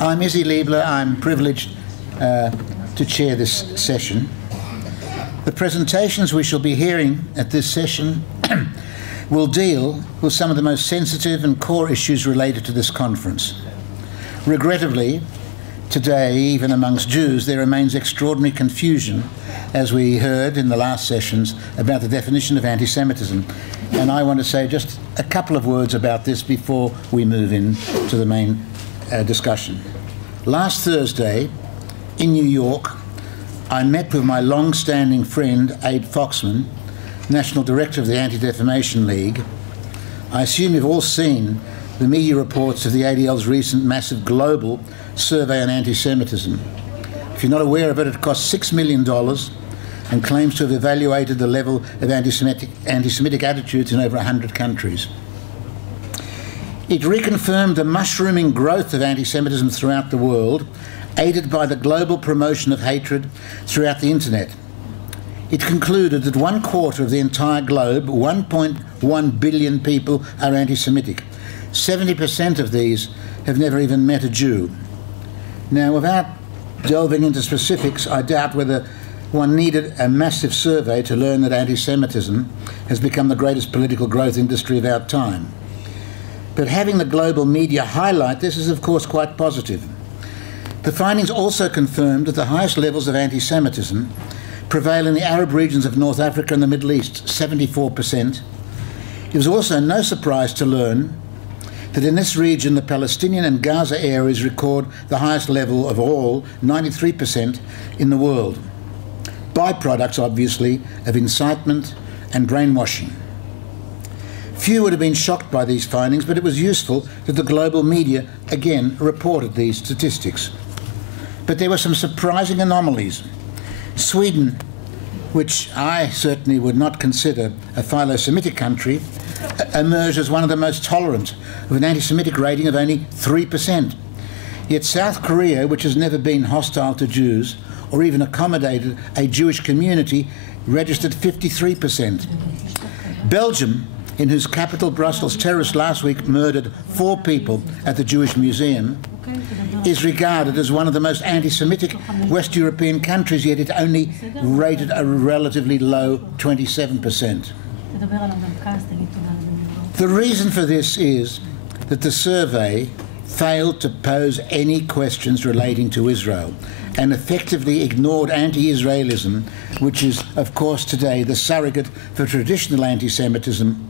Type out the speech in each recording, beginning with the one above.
I'm Izzy Liebler. I'm privileged to chair this session. The presentations we shall be hearing at this session will deal with some of the most sensitive and core issues related to this conference. Regrettably, today, even amongst Jews, there remains extraordinary confusion, as we heard in the last sessions, about the definition of anti-Semitism. And I want to say just a couple of words about this before we move into the main discussion. Last Thursday, in New York, I met with my long-standing friend, Abe Foxman, National Director of the Anti-Defamation League. I assume you've all seen the media reports of the ADL's recent massive global survey on anti-Semitism. If you're not aware of it, it cost $6 million and claims to have evaluated the level of anti-Semitic attitudes in over 100 countries. It reconfirmed the mushrooming growth of anti-Semitism throughout the world, aided by the global promotion of hatred throughout the internet. It concluded that 1/4 of the entire globe, 1.1 billion people, are anti-Semitic. 70% of these have never even met a Jew. Now, without delving into specifics, I doubt whether one needed a massive survey to learn that anti-Semitism has become the greatest political growth industry of our time. But having the global media highlight this is, of course, quite positive. The findings also confirmed that the highest levels of anti-Semitism prevail in the Arab regions of North Africa and the Middle East, 74%. It was also no surprise to learn that in this region the Palestinian and Gaza areas record the highest level of all, 93%, in the world. Byproducts, obviously, of incitement and brainwashing. Few would have been shocked by these findings, but it was useful that the global media again reported these statistics. But there were some surprising anomalies. Sweden, which I certainly would not consider a philo-Semitic country, emerged as one of the most tolerant, with an anti-Semitic rating of only 3%. Yet South Korea, which has never been hostile to Jews or even accommodated a Jewish community, registered 53%. Belgium, in whose capital, Brussels, terrorists last week murdered 4 people at the Jewish Museum, is regarded as one of the most anti-Semitic West European countries, yet it only rated a relatively low 27%. The reason for this is that the survey failed to pose any questions relating to Israel and effectively ignored anti-Israelism, which is, of course, today the surrogate for traditional anti-Semitism,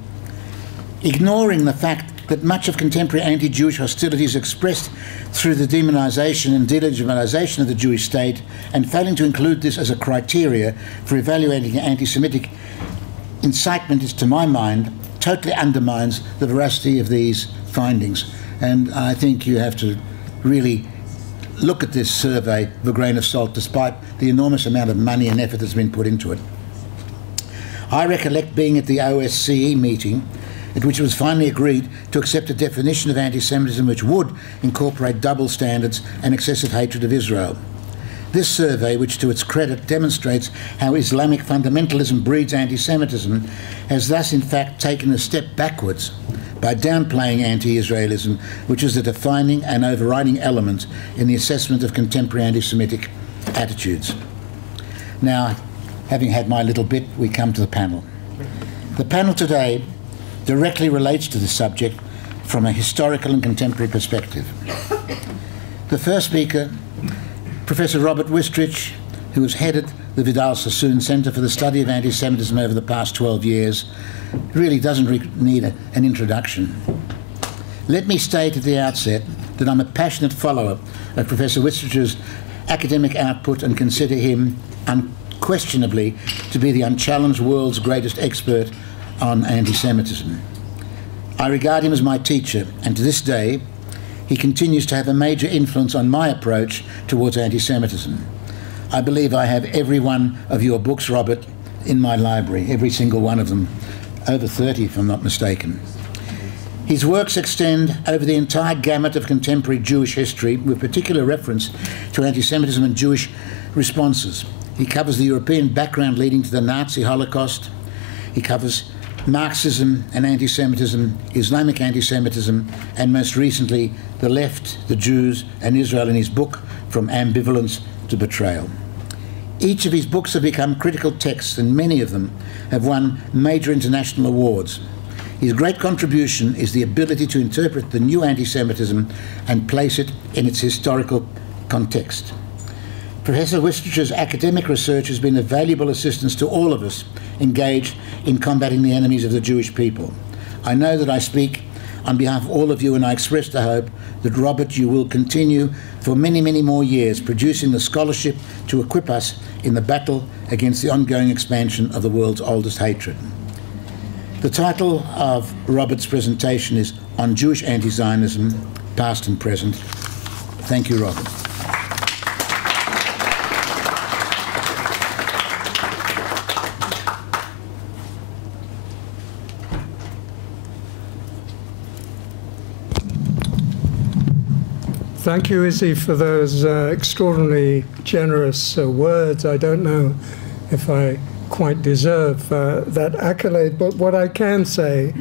ignoring the fact that much of contemporary anti-Jewish hostility is expressed through the demonization and delegitimization of the Jewish state, and failing to include this as a criteria for evaluating anti-Semitic incitement is, to my mind, totally undermines the veracity of these findings. And I think you have to really look at this survey with a grain of salt, despite the enormous amount of money and effort that's been put into it. I recollect being at the OSCE meeting, at which it was finally agreed to accept a definition of anti-Semitism which would incorporate double standards and excessive hatred of Israel. This survey, which to its credit demonstrates how Islamic fundamentalism breeds anti-Semitism, has thus in fact taken a step backwards by downplaying anti-Israelism, which is the defining and overriding element in the assessment of contemporary anti-Semitic attitudes. Now, having had my little bit, we come to the panel. The panel today directly relates to the subject from a historical and contemporary perspective. The first speaker, Professor Robert Wistrich, who has headed the Vidal Sassoon Centre for the Study of Anti-Semitism over the past 12 years, really doesn't need an introduction. Let me state at the outset that I'm a passionate follower of Professor Wistrich's academic output and consider him unquestionably to be the unchallenged world's greatest expert on anti-Semitism. I regard him as my teacher, and to this day he continues to have a major influence on my approach towards anti-Semitism. I believe I have every one of your books, Robert, in my library, every single one of them, over 30 if I'm not mistaken. His works extend over the entire gamut of contemporary Jewish history, with particular reference to anti-Semitism and Jewish responses. He covers the European background leading to the Nazi Holocaust. He covers Marxism and anti-Semitism, Islamic anti-Semitism, and most recently, the left, the Jews, and Israel in his book, From Ambivalence to Betrayal. Each of his books have become critical texts, and many of them have won major international awards. His great contribution is the ability to interpret the new anti-Semitism and place it in its historical context. Professor Wistrich's academic research has been a valuable assistance to all of us engaged in combating the enemies of the Jewish people. I know that I speak on behalf of all of you, and I express the hope that, Robert, you will continue for many, many more years producing the scholarship to equip us in the battle against the ongoing expansion of the world's oldest hatred. The title of Robert's presentation is On Jewish Anti-Zionism, Past and Present. Thank you, Robert. Thank you, Izzy, for those extraordinarily generous words. I don't know if I quite deserve that accolade, but what I can say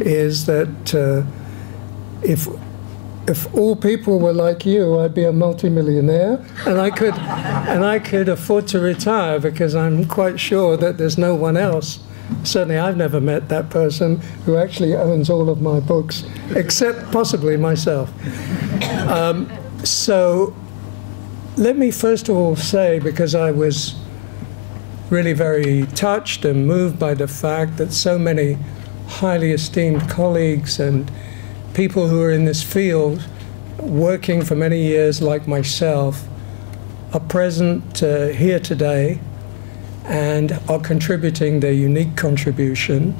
is that if all people were like you, I'd be a multimillionaire, and I could afford to retire, because I'm quite sure that there's no one else. Certainly, I've never met that person who actually owns all of my books, except possibly myself. So let me first of all say, because I was really very touched and moved by the fact that so many highly esteemed colleagues and people who are in this field, working for many years like myself, are present here today and are contributing their unique contribution,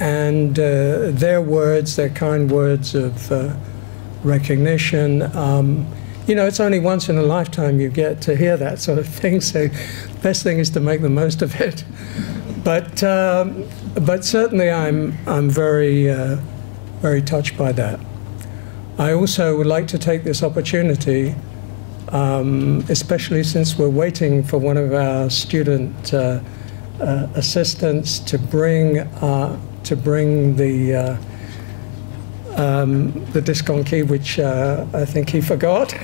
and their words, their kind words of recognition. You know, it's only once in a lifetime you get to hear that sort of thing, so the best thing is to make the most of it. But certainly I'm very, very touched by that. I also would like to take this opportunity, especially since we're waiting for one of our student assistants to bring the disc on key, which I think he forgot.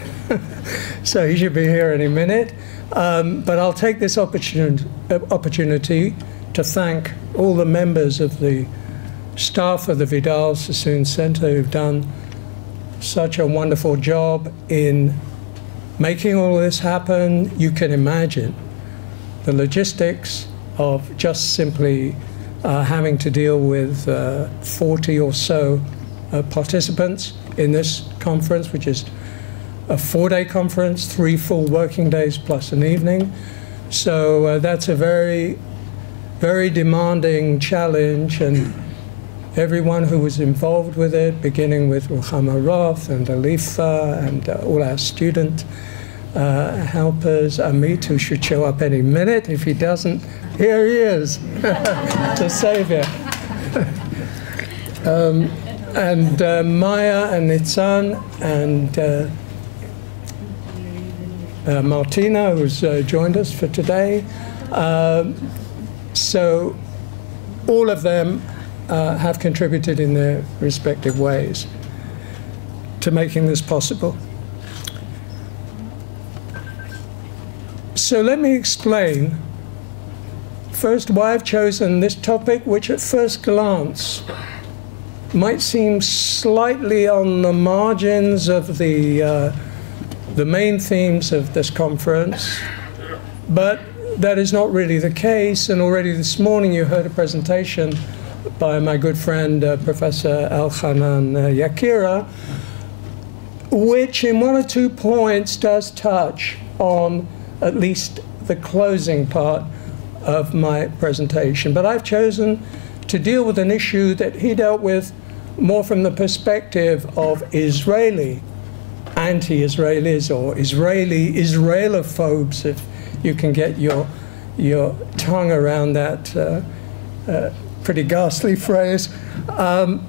So he should be here any minute. But I'll take this opportunity to thank all the members of the staff of the Vidal Sassoon Center who've done such a wonderful job in making all this happen. You can imagine the logistics of just simply having to deal with 40 or so participants in this conference, which is a 4-day conference, 3 full working days plus an evening. So that's a very, very demanding challenge, and everyone who was involved with it, beginning with Ruchama Roth and Alifa and all our student helpers, Amit, who should show up any minute. If he doesn't, here he is, the savior. And Maya and Nitzan and Martina, who's joined us for today. So all of them have contributed in their respective ways to making this possible. So let me explain first why I've chosen this topic, which at first glance might seem slightly on the margins of the main themes of this conference, but that is not really the case. And already this morning you heard a presentation by my good friend Professor Elchanan Yakira, which in 1 or 2 points does touch on at least the closing part of my presentation. But I've chosen to deal with an issue that he dealt with more from the perspective of Israeli anti-Israelis, or Israeli Israelophobes, if you can get your tongue around that pretty ghastly phrase. I'm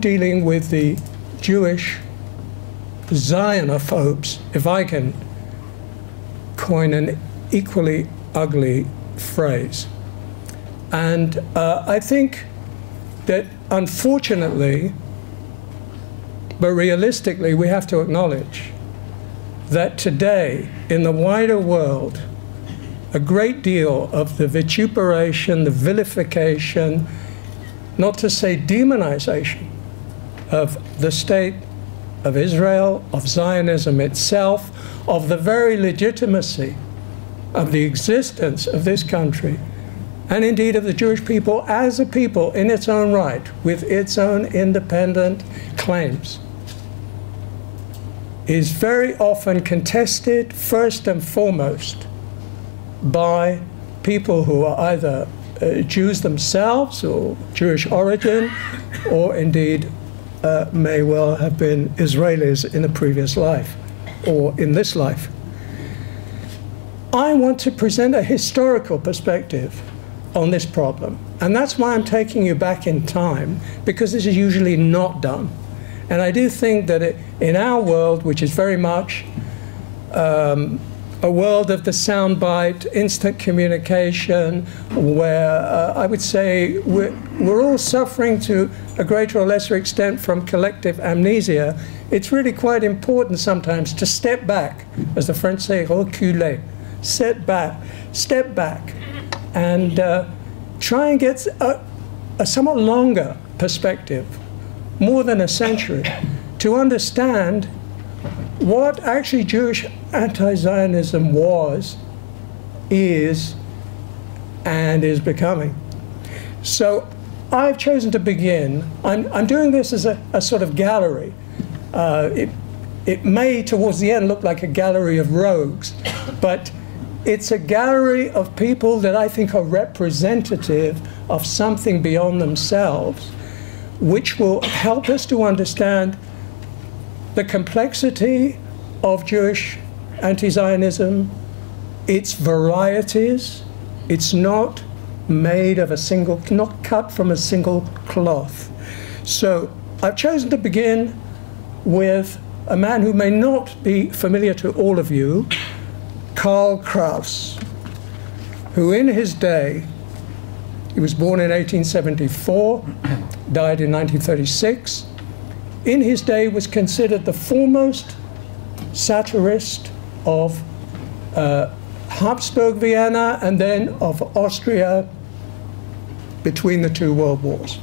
dealing with the Jewish Zionophobes, if I can coin an equally ugly phrase. And I think that, unfortunately, but realistically, we have to acknowledge that today, in the wider world, a great deal of the vituperation, the vilification, not to say demonization, of the state of Israel, of Zionism itself, of the very legitimacy of the existence of this country, and indeed of the Jewish people as a people in its own right, with its own independent claims, is very often contested first and foremost by people who are either Jews themselves or Jewish origin, or indeed may well have been Israelis in a previous life or in this life. I want to present a historical perspective on this problem, and that's why I'm taking you back in time, because this is usually not done. And I do think that in our world, which is very much a world of the soundbite, instant communication, where I would say we're all suffering to a greater or lesser extent from collective amnesia, it's really quite important sometimes to step back, as the French say, reculer, step back, and try and get a somewhat longer perspective, more than a century, to understand what actually Jewish anti-Zionism was, is, and is becoming. So I've chosen to begin. I'm doing this as a sort of gallery. It may, towards the end, look like a gallery of rogues, but it's a gallery of people that I think are representative of something beyond themselves, which will help us to understand the complexity of Jewish anti-Zionism, its varieties. It's not made of a single, not cut from a single cloth. So I've chosen to begin with a man who may not be familiar to all of you, Karl Kraus, who in his day, he was born in 1874, died in 1936, in his day was considered the foremost satirist of Habsburg Vienna and then of Austria between the two world wars.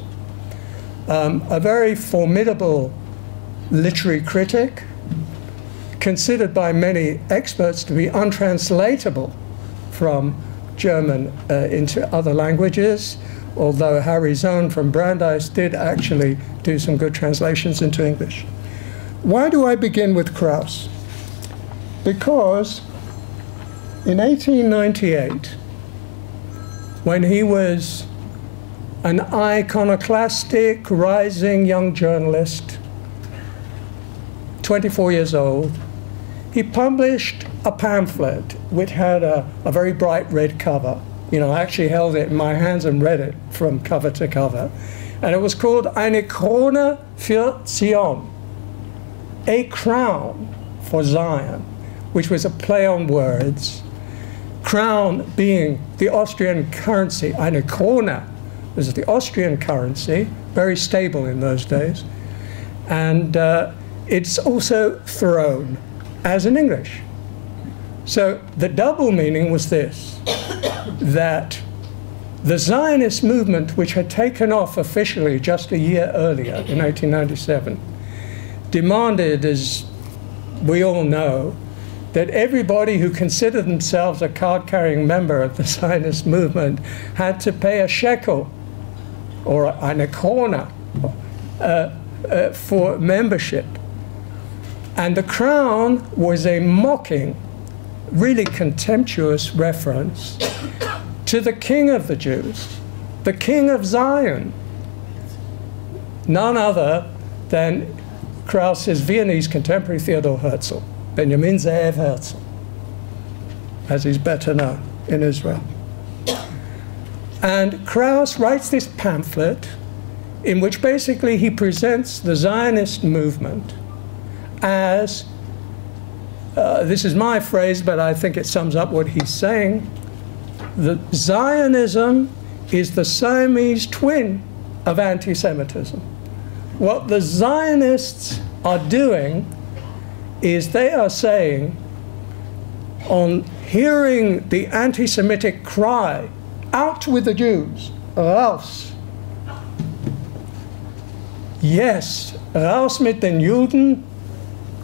A very formidable literary critic, considered by many experts to be untranslatable from German into other languages, although Harry Zohn from Brandeis did actually do some good translations into English. Why do I begin with Kraus? Because in 1898, when he was an iconoclastic, rising young journalist, 24 years old, he published a pamphlet which had a very bright red cover. You know, I actually held it in my hands and read it from cover to cover. And it was called Eine Krone für Zion, a crown for Zion, which was a play on words. Crown being the Austrian currency. Eine Krone was the Austrian currency, very stable in those days. And it's also throne, as in English. So the double meaning was this, that the Zionist movement, which had taken off officially just a year earlier, in 1897, demanded, as we all know, that everybody who considered themselves a card-carrying member of the Zionist movement had to pay a shekel, or eine Krone, for membership. And the crown was a mocking, really contemptuous reference to the king of the Jews, the king of Zion, none other than Kraus's Viennese contemporary Theodor Herzl, Benjamin Ze'ev Herzl, as he's better known in Israel. And Kraus writes this pamphlet in which basically he presents the Zionist movement as, this is my phrase, but I think it sums up what he's saying, that Zionism is the Siamese twin of anti-Semitism. What the Zionists are doing is they are saying, on hearing the anti-Semitic cry, out with the Jews, raus. Yes, raus mit den Juden,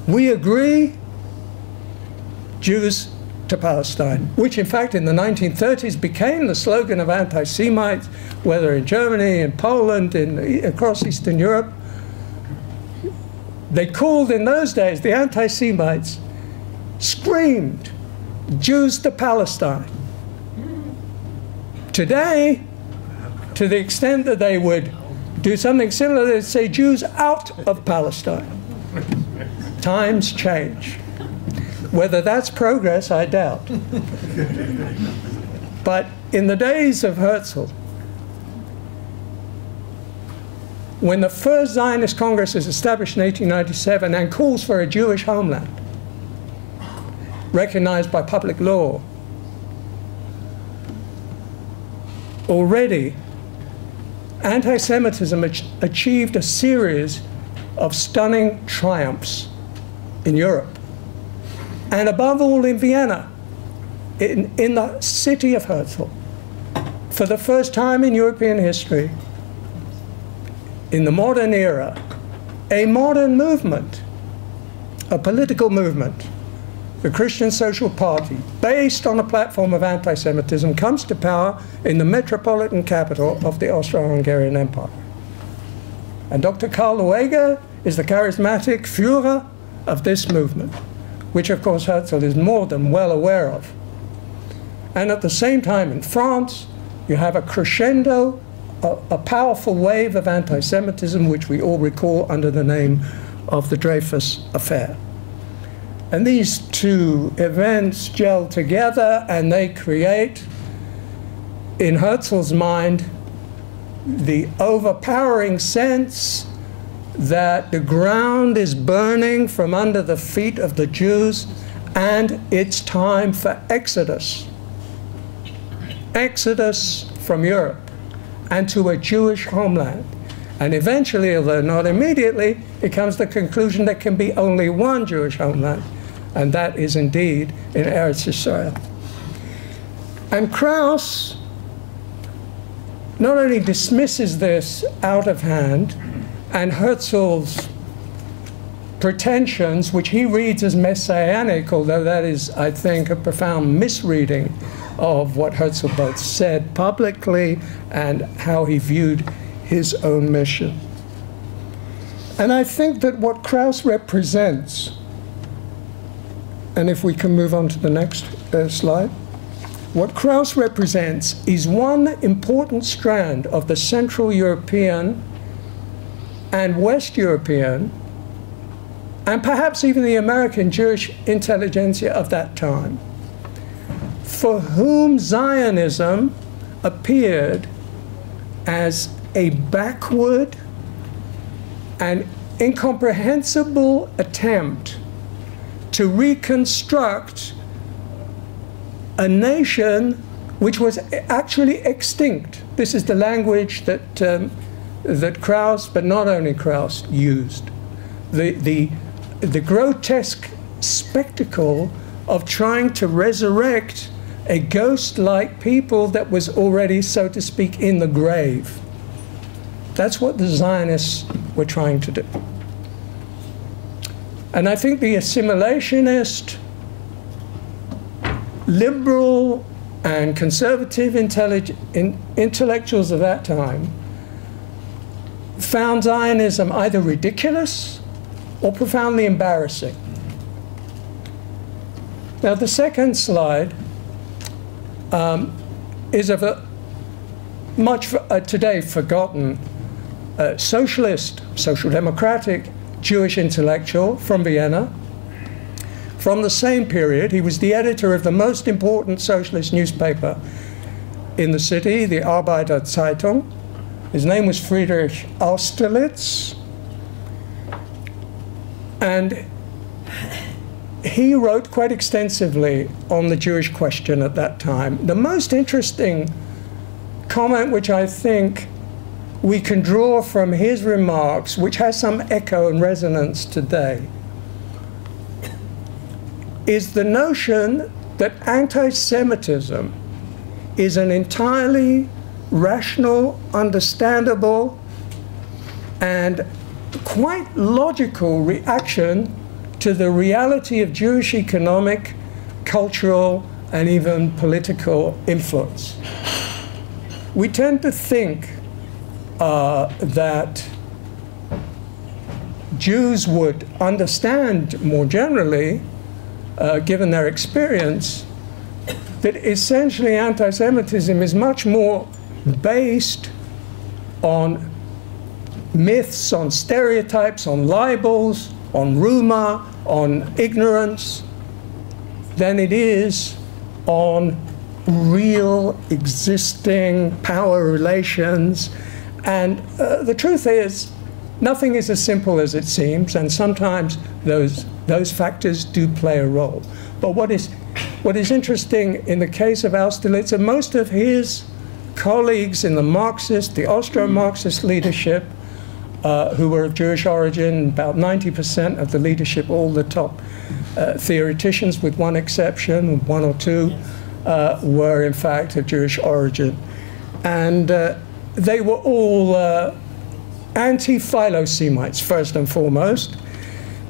we agree, Jews to Palestine, which in fact in the 1930s became the slogan of anti-Semites, whether in Germany, in Poland, across Eastern Europe. They called in those days, the anti-Semites screamed, Jews to Palestine. Today, to the extent that they would do something similar, they'd say Jews out of Palestine. Times change. Whether that's progress, I doubt. But in the days of Herzl, when the first Zionist Congress is established in 1897 and calls for a Jewish homeland, recognized by public law, already anti-Semitism achieved a series of stunning triumphs in Europe. And above all in Vienna, in the city of Herzl, for the first time in European history, in the modern era, a modern movement, a political movement, the Christian Social Party, based on a platform of anti-Semitism, comes to power in the metropolitan capital of the Austro-Hungarian Empire. And Dr. Karl Lueger is the charismatic Führer of this movement, which of course Herzl is more than well aware of. And at the same time in France, you have a crescendo, a powerful wave of anti-Semitism, which we all recall under the name of the Dreyfus Affair. And these two events gel together and they create, in Herzl's mind, the overpowering sense that the ground is burning from under the feet of the Jews and it's time for exodus. Exodus from Europe and to a Jewish homeland. And eventually, although not immediately, it comes to the conclusion there can be only one Jewish homeland, and that is indeed in Eretz Yisrael. And Krauss not only dismisses this out of hand, and Herzl's pretensions, which he reads as messianic, although that is, I think, a profound misreading of what Herzl both said publicly and how he viewed his own mission. And I think that what Krauss represents, and if we can move on to the next slide, what Krauss represents is one important strand of the Central European and West European, and perhaps even the American Jewish intelligentsia of that time, for whom Zionism appeared as a backward and incomprehensible attempt to reconstruct a nation which was actually extinct. This is the language that that Krauss, but not only Krauss, used. The grotesque spectacle of trying to resurrect a ghost-like people that was already, so to speak, in the grave. That's what the Zionists were trying to do. And I think the assimilationist, liberal, and conservative intellectuals of that time found Zionism either ridiculous or profoundly embarrassing. Now, the second slide is of a much today forgotten socialist, social democratic Jewish intellectual from Vienna. From the same period, he was the editor of the most important socialist newspaper in the city, the Arbeiter Zeitung. His name was Friedrich Austerlitz. And he wrote quite extensively on the Jewish question at that time. The most interesting comment which I think we can draw from his remarks, which has some echo and resonance today, is the notion that anti-Semitism is an entirely rational, understandable, and quite logical reaction to the reality of Jewish economic, cultural, and even political influence. We tend to think that Jews would understand more generally, given their experience, that essentially anti-Semitism is much more based on myths, on stereotypes, on libels, on rumor, on ignorance, than it is on real existing power relations. And the truth is, nothing is as simple as it seems, and sometimes those factors do play a role. But what is interesting in the case of Austerlitz, and most of his colleagues in the Marxist, the Austro-Marxist leadership, who were of Jewish origin, about 90% of the leadership, all the top theoreticians with one exception, one or two, were in fact of Jewish origin. And they were all anti-Philo-Semites, first and foremost,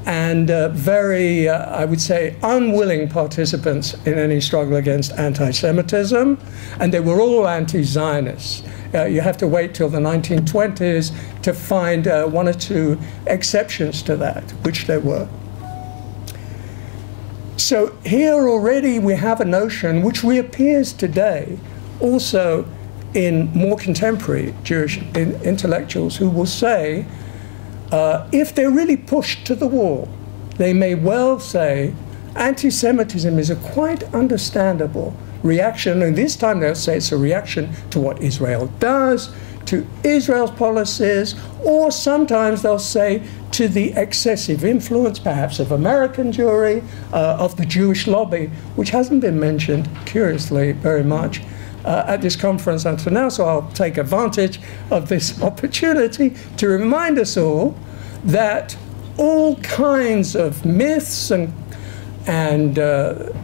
and very, I would say, unwilling participants in any struggle against anti-Semitism, and they were all anti-Zionists. You have to wait till the 1920s to find one or two exceptions to that, which there were. So here already we have a notion which reappears today also in more contemporary Jewish intellectuals who will say, if they're really pushed to the wall, they may well say anti-Semitism is a quite understandable reaction, and this time they'll say it's a reaction to what Israel does, to Israel's policies, or sometimes they'll say to the excessive influence, perhaps of American Jewry, of the Jewish lobby, which hasn't been mentioned, curiously, very much at this conference until now, so I'll take advantage of this opportunity to remind us all that all kinds of myths and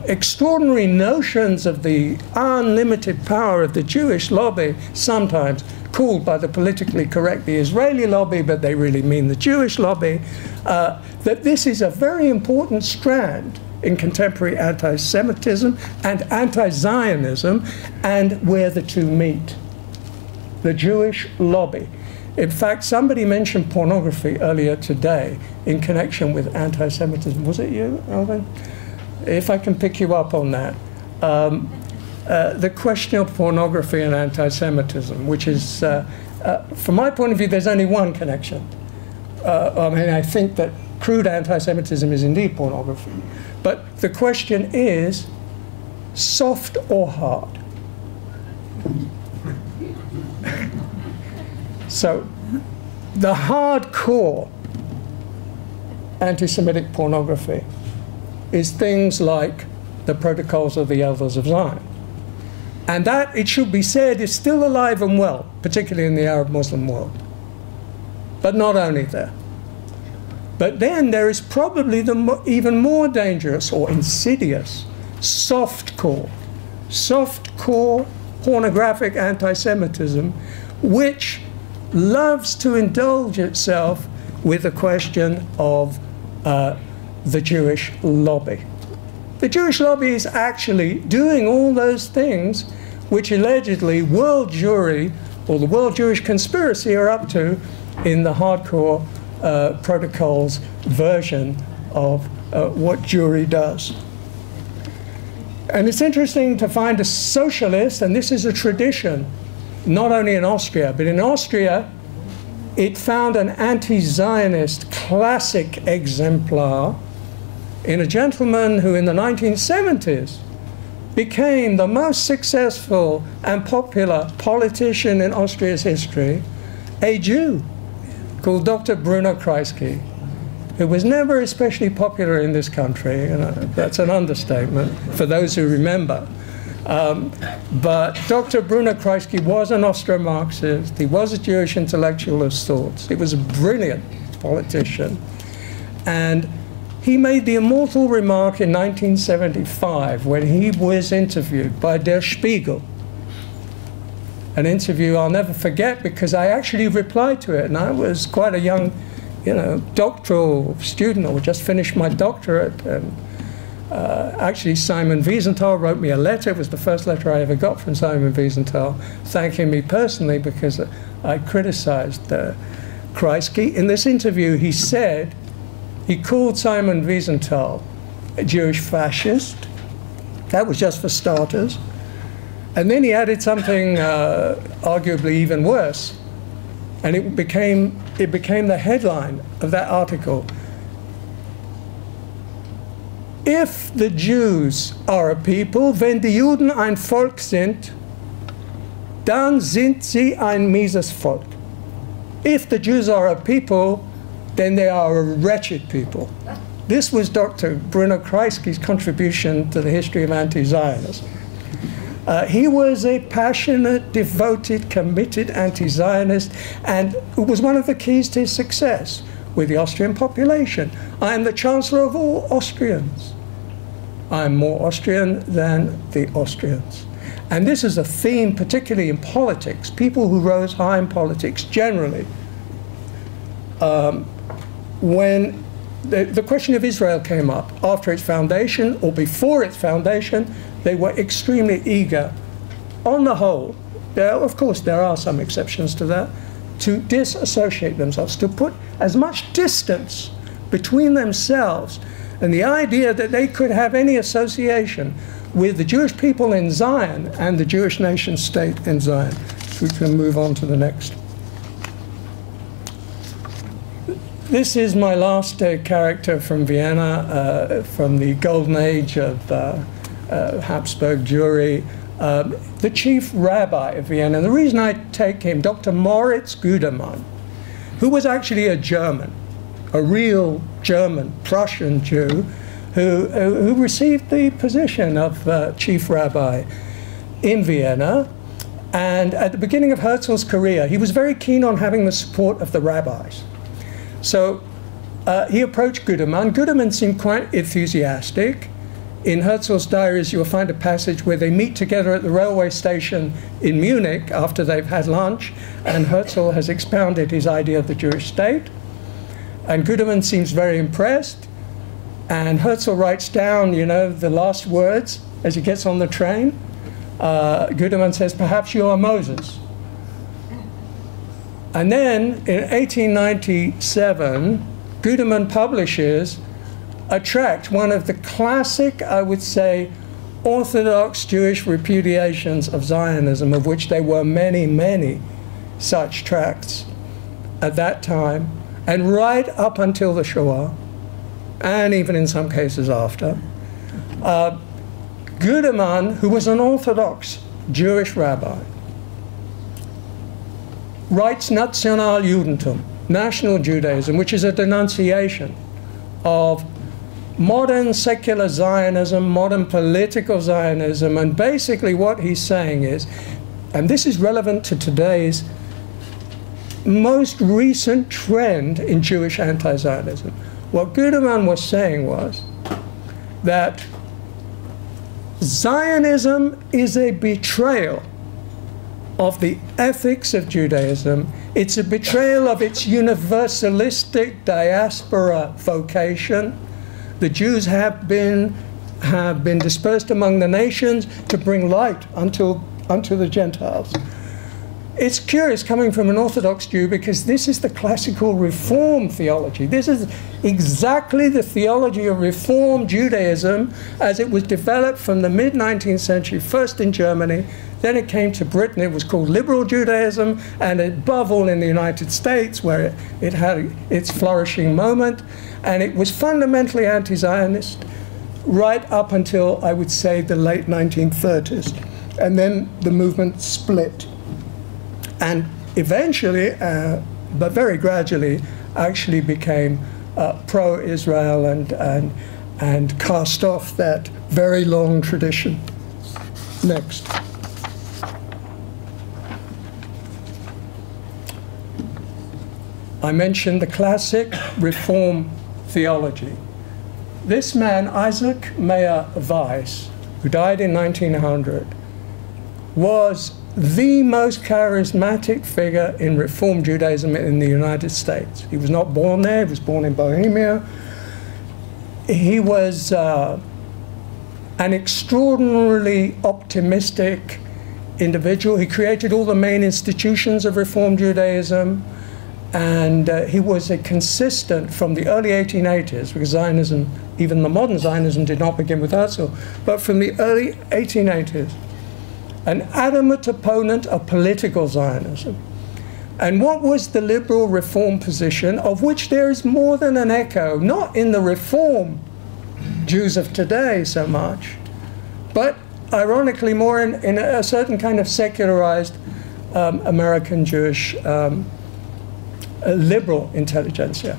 extraordinary notions of the unlimited power of the Jewish lobby, sometimes called by the politically correct the Israeli lobby, but they really mean the Jewish lobby, that this is a very important strand in contemporary anti-Semitism and anti-Zionism, and where the two meet. The Jewish lobby. In fact, somebody mentioned pornography earlier today in connection with anti-Semitism. Was it you, Alvin? If I can pick you up on that. The question of pornography and anti-Semitism, which is, from my point of view, there's only one connection. I mean, I think that crude anti-Semitism is indeed pornography. But the question is, soft or hard? So the hardcore anti-Semitic pornography is things like the Protocols of the Elders of Zion. And that, it should be said, is still alive and well, particularly in the Arab Muslim world. But not only there. But then there is probably the even more dangerous or insidious softcore pornographic anti-Semitism, which loves to indulge itself with the question of the Jewish lobby. The Jewish lobby is actually doing all those things which allegedly World Jewry or the World Jewish Conspiracy are up to in the hardcore protocols version of what Jewry does. And it's interesting to find a socialist, and this is a tradition, not only in Austria, but in Austria, it found an anti-Zionist classic exemplar in a gentleman who in the 1970s became the most successful and popular politician in Austria's history, a Jew called Dr. Bruno Kreisky, who was never especially popular in this country. You know, that's an understatement for those who remember. But Dr. Bruno Kreisky was an Austro-Marxist. He was a Jewish intellectual of sorts. He was a brilliant politician. And he made the immortal remark in 1975 when he was interviewed by Der Spiegel. An interview I'll never forget because I actually replied to it. And I was quite a young, doctoral student, or just finished my doctorate. And actually, Simon Wiesenthal wrote me a letter. It was the first letter I ever got from Simon Wiesenthal, thanking me personally because I criticized Kreisky. In this interview, he called Simon Wiesenthal a Jewish fascist. That was just for starters. And then he added something arguably even worse. And it became the headline of that article. If the Jews are a people, wenn die Juden ein Volk sind, dann sind sie ein mieses Volk. If the Jews are a people, then they are a wretched people. This was Dr. Bruno Kreisky's contribution to the history of anti-Zionism. He was a passionate, devoted, committed anti-Zionist, and it was one of the keys to his success with the Austrian population. I am the Chancellor of all Austrians. I am more Austrian than the Austrians. And this is a theme, particularly in politics. People who rose high in politics generally, when the question of Israel came up after its foundation or before its foundation, they were extremely eager, on the whole, of course there are some exceptions to that, to disassociate themselves, to put as much distance between themselves and the idea that they could have any association with the Jewish people in Zion and the Jewish nation state in Zion. We can move on to the next. This is my last character from Vienna, from the golden age of Habsburg Jewry, the chief rabbi of Vienna. And the reason I take him, Dr. Moritz Gudemann, who was actually a German, a real German, Prussian Jew, who received the position of chief rabbi in Vienna. And at the beginning of Herzl's career, he was very keen on having the support of the rabbis. So he approached Gudemann. Gudemann seemed quite enthusiastic. In Herzl's diaries, you'll find a passage where they meet together at the railway station in Munich after they've had lunch, and Herzl has expounded his idea of the Jewish state. And Gudemann seems very impressed. And Herzl writes down, the last words as he gets on the train. Gudemann says, "Perhaps you are Moses." And then in 1897, Gudemann publishes a tract, one of the classic, I would say, Orthodox Jewish repudiations of Zionism, of which there were many, many such tracts at that time, and right up until the Shoah, and even in some cases after. Gudemann, who was an Orthodox Jewish rabbi, writes Nationaljudentum, National Judaism, which is a denunciation of modern secular Zionism, modern political Zionism, and basically what he's saying is, and this is relevant to today's most recent trend in Jewish anti-Zionism. What Gudemann was saying was that Zionism is a betrayal of the ethics of Judaism. It's a betrayal of its universalistic diaspora vocation. The Jews have been dispersed among the nations to bring light unto the Gentiles. It's curious coming from an Orthodox Jew because this is the classical Reform theology. This is exactly the theology of Reform Judaism as it was developed from the mid-19th century, first in Germany, then it came to Britain. It was called Liberal Judaism, and above all in the United States, where it had its flourishing moment. And it was fundamentally anti-Zionist right up until, I would say, the late 1930s. And then the movement split. And eventually, but very gradually, actually became pro-Israel and cast off that very long tradition. Next. I mentioned the classic Reform theology. This man, Isaac Mayer Weiss, who died in 1900, was the most charismatic figure in Reform Judaism in the United States. He was not born there, he was born in Bohemia. He was an extraordinarily optimistic individual. He created all the main institutions of Reform Judaism, and he was a consistent from the early 1880s, because Zionism, even the modern Zionism, did not begin with Herzl, but from the early 1880s, an adamant opponent of political Zionism. And what was the liberal Reform position, of which there is more than an echo, not in the Reform Jews of today so much, but ironically more in a certain kind of secularized American Jewish liberal intelligentsia.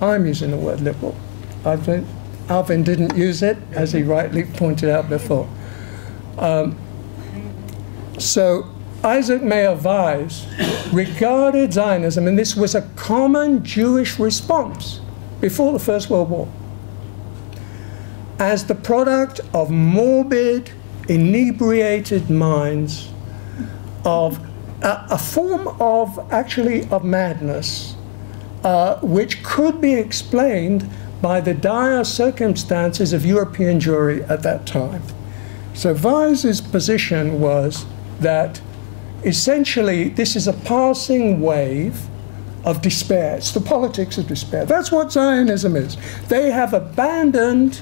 I'm using the word liberal. Alvin didn't use it, as he rightly pointed out before. So Isaac Mayer Weiss regarded Zionism, and this was a common Jewish response before the First World War, as the product of morbid, inebriated minds, of a form of, actually, of madness, which could be explained by the dire circumstances of European Jewry at that time. So Weiss's position was that essentially this is a passing wave of despair. It's the politics of despair. That's what Zionism is. They have abandoned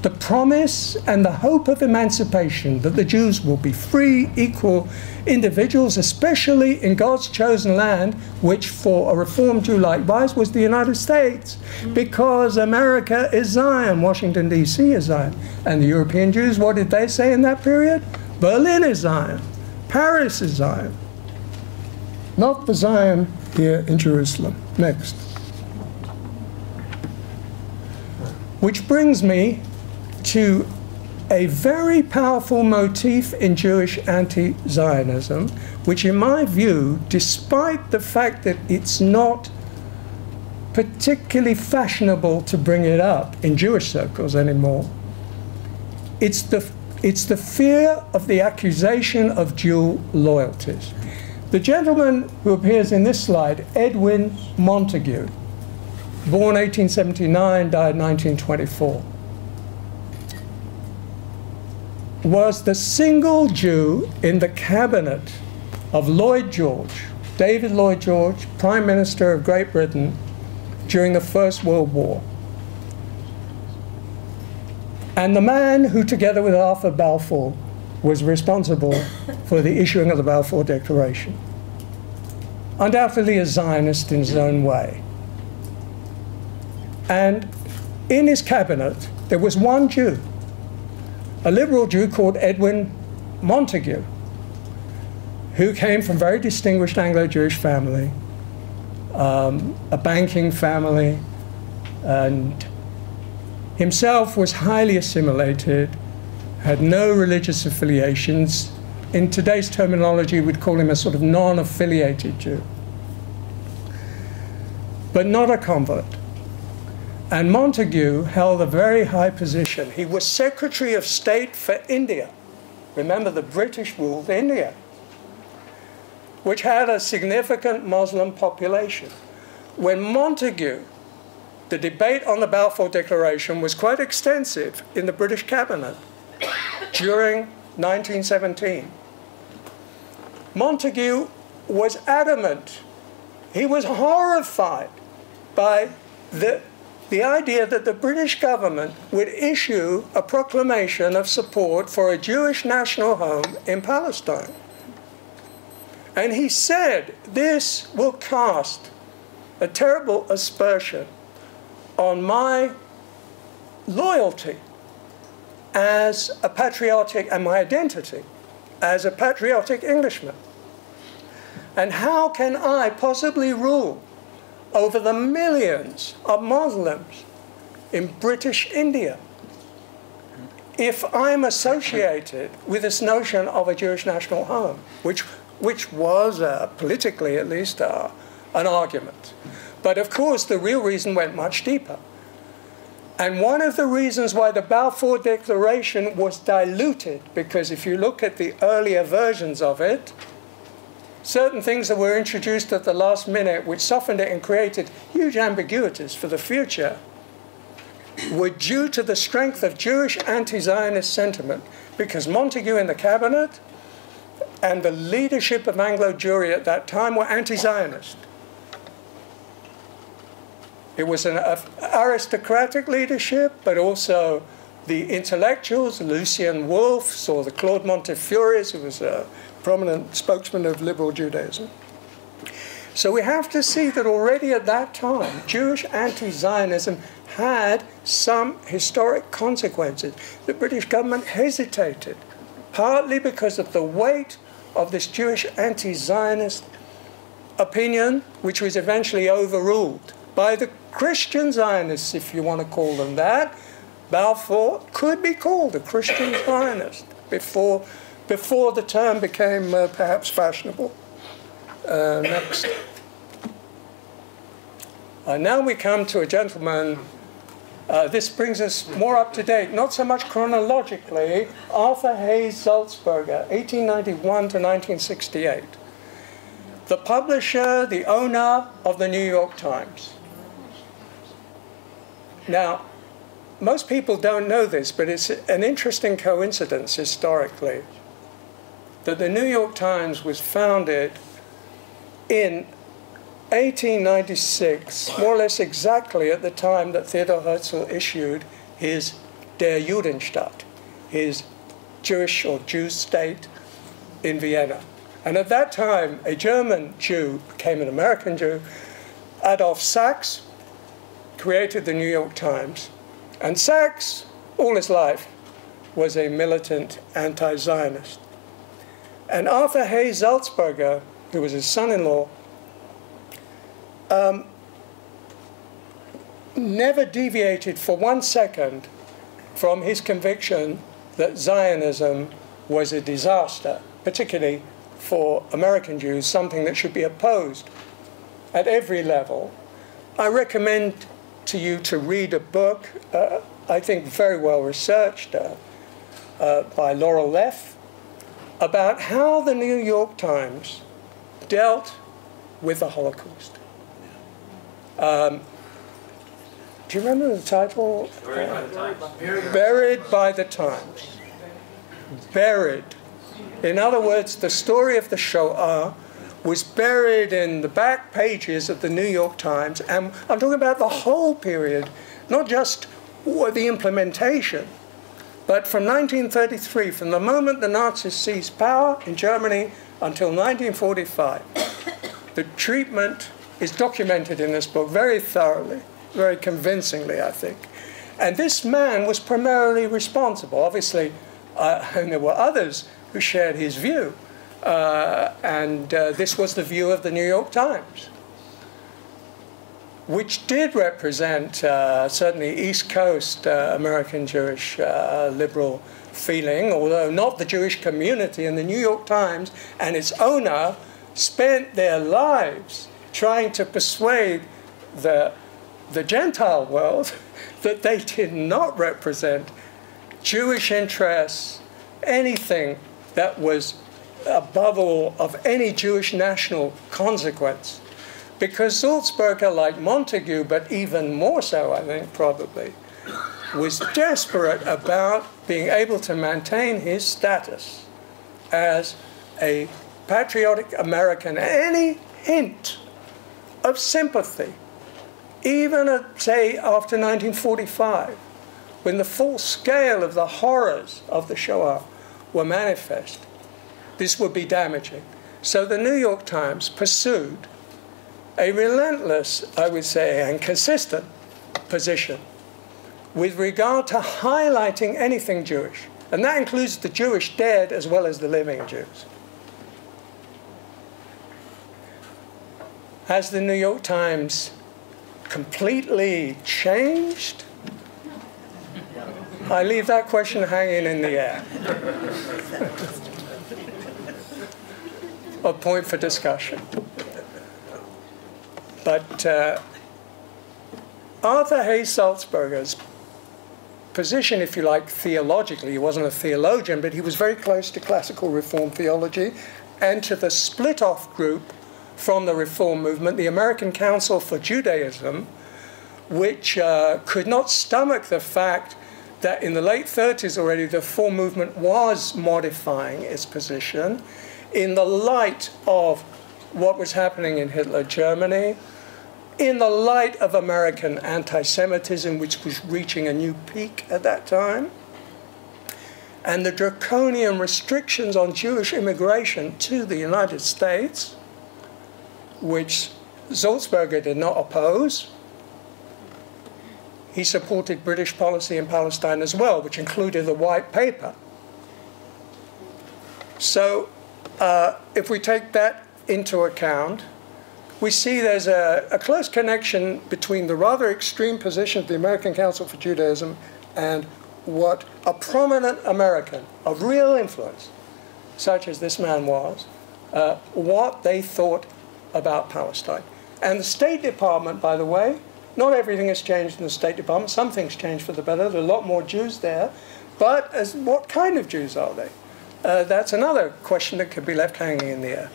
the promise and the hope of emancipation, that the Jews will be free, equal individuals, especially in God's chosen land, which for a Reformed Jew like Weiss was the United States, because America is Zion, Washington, D.C. is Zion. And the European Jews, what did they say in that period? Berlin is Zion, Paris is Zion. Not the Zion here in Jerusalem. Next. Which brings me to a very powerful motif in Jewish anti-Zionism, which in my view, despite the fact that it's not particularly fashionable to bring it up in Jewish circles anymore, it's the fear of the accusation of dual loyalties. The gentleman who appears in this slide, Edwin Montague, born 1879, died 1924, was the single Jew in the cabinet of Lloyd George, David Lloyd George, Prime Minister of Great Britain during the First World War. And the man who, together with Arthur Balfour, was responsible for the issuing of the Balfour Declaration. Undoubtedly a Zionist in his own way. And in his cabinet, there was one Jew, a liberal Jew called Edwin Montague, who came from a very distinguished Anglo-Jewish family, a banking family, and himself was highly assimilated, had no religious affiliations. In today's terminology, we'd call him a sort of non-affiliated Jew, but not a convert. And Montague held a very high position. He was Secretary of State for India. Remember, the British ruled India, which had a significant Muslim population. When Montague, the debate on the Balfour Declaration was quite extensive in the British cabinet during 1917. Montague was adamant. He was horrified by the idea that the British government would issue a proclamation of support for a Jewish national home in Palestine. And he said, this will cast a terrible aspersion on my loyalty as a patriotic, and my identity as a patriotic Englishman. And how can I possibly rule over the millions of Muslims in British India? if I'm associated with this notion of a Jewish national home, which was, politically at least, an argument. But of course, the real reason went much deeper. And one of the reasons why the Balfour Declaration was diluted, because if you look at the earlier versions of it, certain things that were introduced at the last minute, which softened it and created huge ambiguities for the future, were due to the strength of Jewish anti-Zionist sentiment, because Montagu in the cabinet and the leadership of Anglo Jewry at that time were anti-Zionist. It was an aristocratic leadership, but also the intellectuals, Lucian Wolff, or the Claude Montefiores, who was a prominent spokesman of liberal Judaism. So we have to see that already at that time, Jewish anti-Zionism had some historic consequences. The British government hesitated, partly because of the weight of this Jewish anti-Zionist opinion, which was eventually overruled by the Christian Zionists, if you want to call them that. Balfour could be called a Christian Zionist before the term became perhaps fashionable. Next. Now we come to a gentleman. This brings us more up to date, not so much chronologically, Arthur Hayes Sulzberger, 1891 to 1968. The publisher, the owner of the New York Times. Now, most people don't know this, but it's an interesting coincidence historically that the New York Times was founded in 1896, more or less exactly at the time that Theodor Herzl issued his Der Judenstaat, his Jewish or Jew state in Vienna. And at that time, a German Jew became an American Jew. Adolf Sachs created the New York Times. And Sachs, all his life, was a militant anti-Zionist. And Arthur Hayes Sulzberger, who was his son-in-law, never deviated for 1 second from his conviction that Zionism was a disaster, particularly for American Jews, something that should be opposed at every level. I recommend to you to read a book, I think very well researched, by Laurel Leff, about how the New York Times dealt with the Holocaust. Do you remember the title? Buried by the Times. Buried by the Times. Buried. In other words, the story of the Shoah was buried in the back pages of the New York Times. And I'm talking about the whole period, not just the implementation, but from 1933, from the moment the Nazis seized power in Germany until 1945. The treatment is documented in this book very thoroughly, very convincingly, I think. And this man was primarily responsible. Obviously, and there were others who shared his view. This was the view of the New York Times, which did represent certainly East Coast American Jewish liberal feeling, although not the Jewish community. And the New York Times and its owner spent their lives trying to persuade the Gentile world that they did not represent Jewish interests, anything that was above all of any Jewish national consequence. Because Sulzberger, like Montagu, but even more so, I think, probably, was desperate about being able to maintain his status as a patriotic American. Any hint of sympathy, even at, say, after 1945, when the full scale of the horrors of the Shoah were manifest, this would be damaging. So the New York Times pursued a relentless, I would say, and consistent position with regard to highlighting anything Jewish. And that includes the Jewish dead as well as the living Jews. Has the New York Times completely changed? I leave that question hanging in the air. A point for discussion. But Arthur Hayes Sulzberger's position, if you like, theologically, he wasn't a theologian, but he was very close to classical Reform theology and to the split-off group from the Reform movement, the American Council for Judaism, which could not stomach the fact that in the late 30s already the Reform movement was modifying its position in the light of what was happening in Hitler Germany, in the light of American anti-Semitism, which was reaching a new peak at that time, and the draconian restrictions on Jewish immigration to the United States, which Sulzberger did not oppose. He supported British policy in Palestine as well, which included the White Paper. So if we take that into account, we see there's a close connection between the rather extreme position of the American Council for Judaism and what a prominent American of real influence, such as this man was, what they thought about Palestine. And the State Department, by the way, not everything has changed in the State Department. Some things changed for the better. There are a lot more Jews there. But what kind of Jews are they? That's another question that could be left hanging in the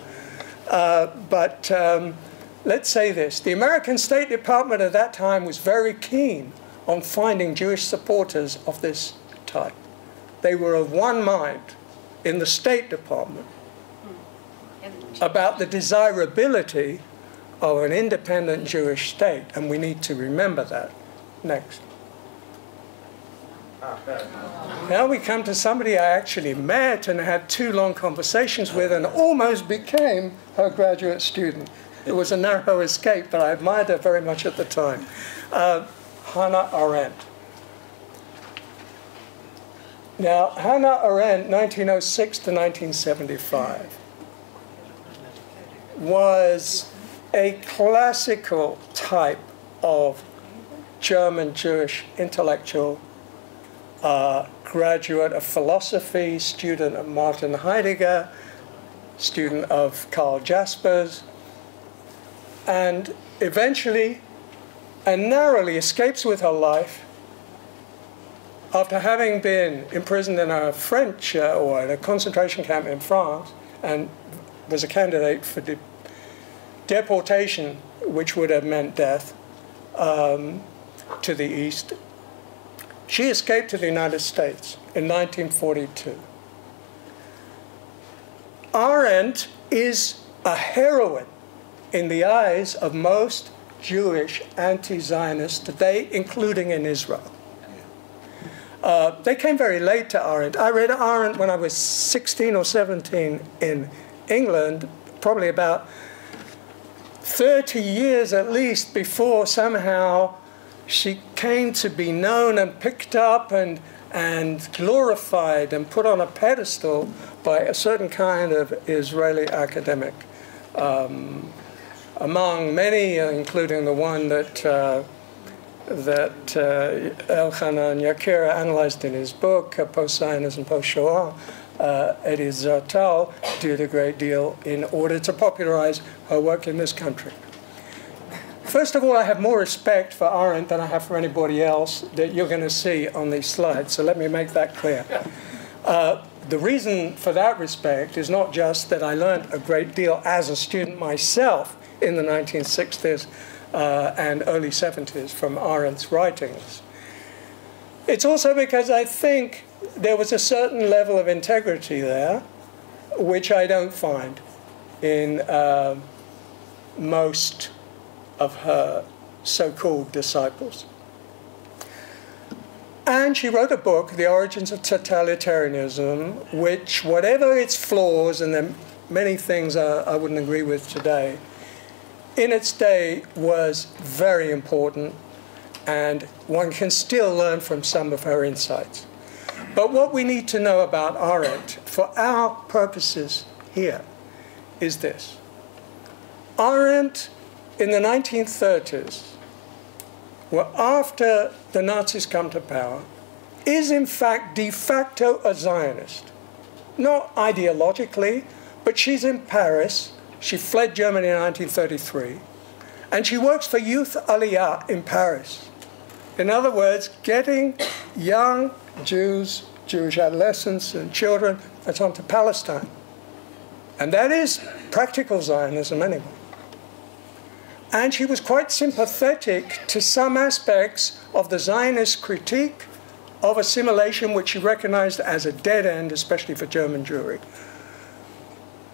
air. Let's say this. The American State Department at that time was very keen on finding Jewish supporters of this type. They were of one mind in the State Department about the desirability of an independent Jewish state, and we need to remember that. Next. Now we come to somebody I actually met and had 2 long conversations with and almost became her graduate student. It was a narrow escape, but I admired her very much at the time. Hannah Arendt. Now, Hannah Arendt, 1906 to 1975, was a classical type of German Jewish intellectual, graduate of philosophy, student of Martin Heidegger, student of Karl Jaspers, and eventually and narrowly escapes with her life after having been imprisoned in a French or in a concentration camp in France and was a candidate for deportation, which would have meant death, to the east. She escaped to the United States in 1942. Arendt is a heroine in the eyes of most Jewish anti-Zionists today, including in Israel. They came very late to Arendt. I read Arendt when I was 16 or 17 in England, probably about 30 years at least before somehow she came to be known and picked up and glorified and put on a pedestal by a certain kind of Israeli academic. Among many, including the one that Elchanan Yakira analyzed in his book, Post-Zionism, Post-Shoah, Edith Zertal did a great deal in order to popularize her work in this country. First of all, I have more respect for Arendt than I have for anybody else that you're going to see on these slides, so let me make that clear. The reason for that respect is not just that I learned a great deal as a student myself in the 1960s and early 70s from Arendt's writings. It's also because I think there was a certain level of integrity there, which I don't find in most of her so-called disciples. And she wrote a book, The Origins of Totalitarianism, which, whatever its flaws, and there are many things I wouldn't agree with today, in its day was very important, and one can still learn from some of her insights. But what we need to know about Arendt, for our purposes here, is this. Arendt, in the 1930s, well, after the Nazis come to power, is in fact de facto a Zionist. Not ideologically, but she's in Paris. She fled Germany in 1933. And she works for Youth Aliyah in Paris. In other words, getting young Jews, Jewish adolescents and children onto Palestine. And that is practical Zionism anyway. And she was quite sympathetic to some aspects of the Zionist critique of assimilation, which she recognized as a dead end, especially for German Jewry.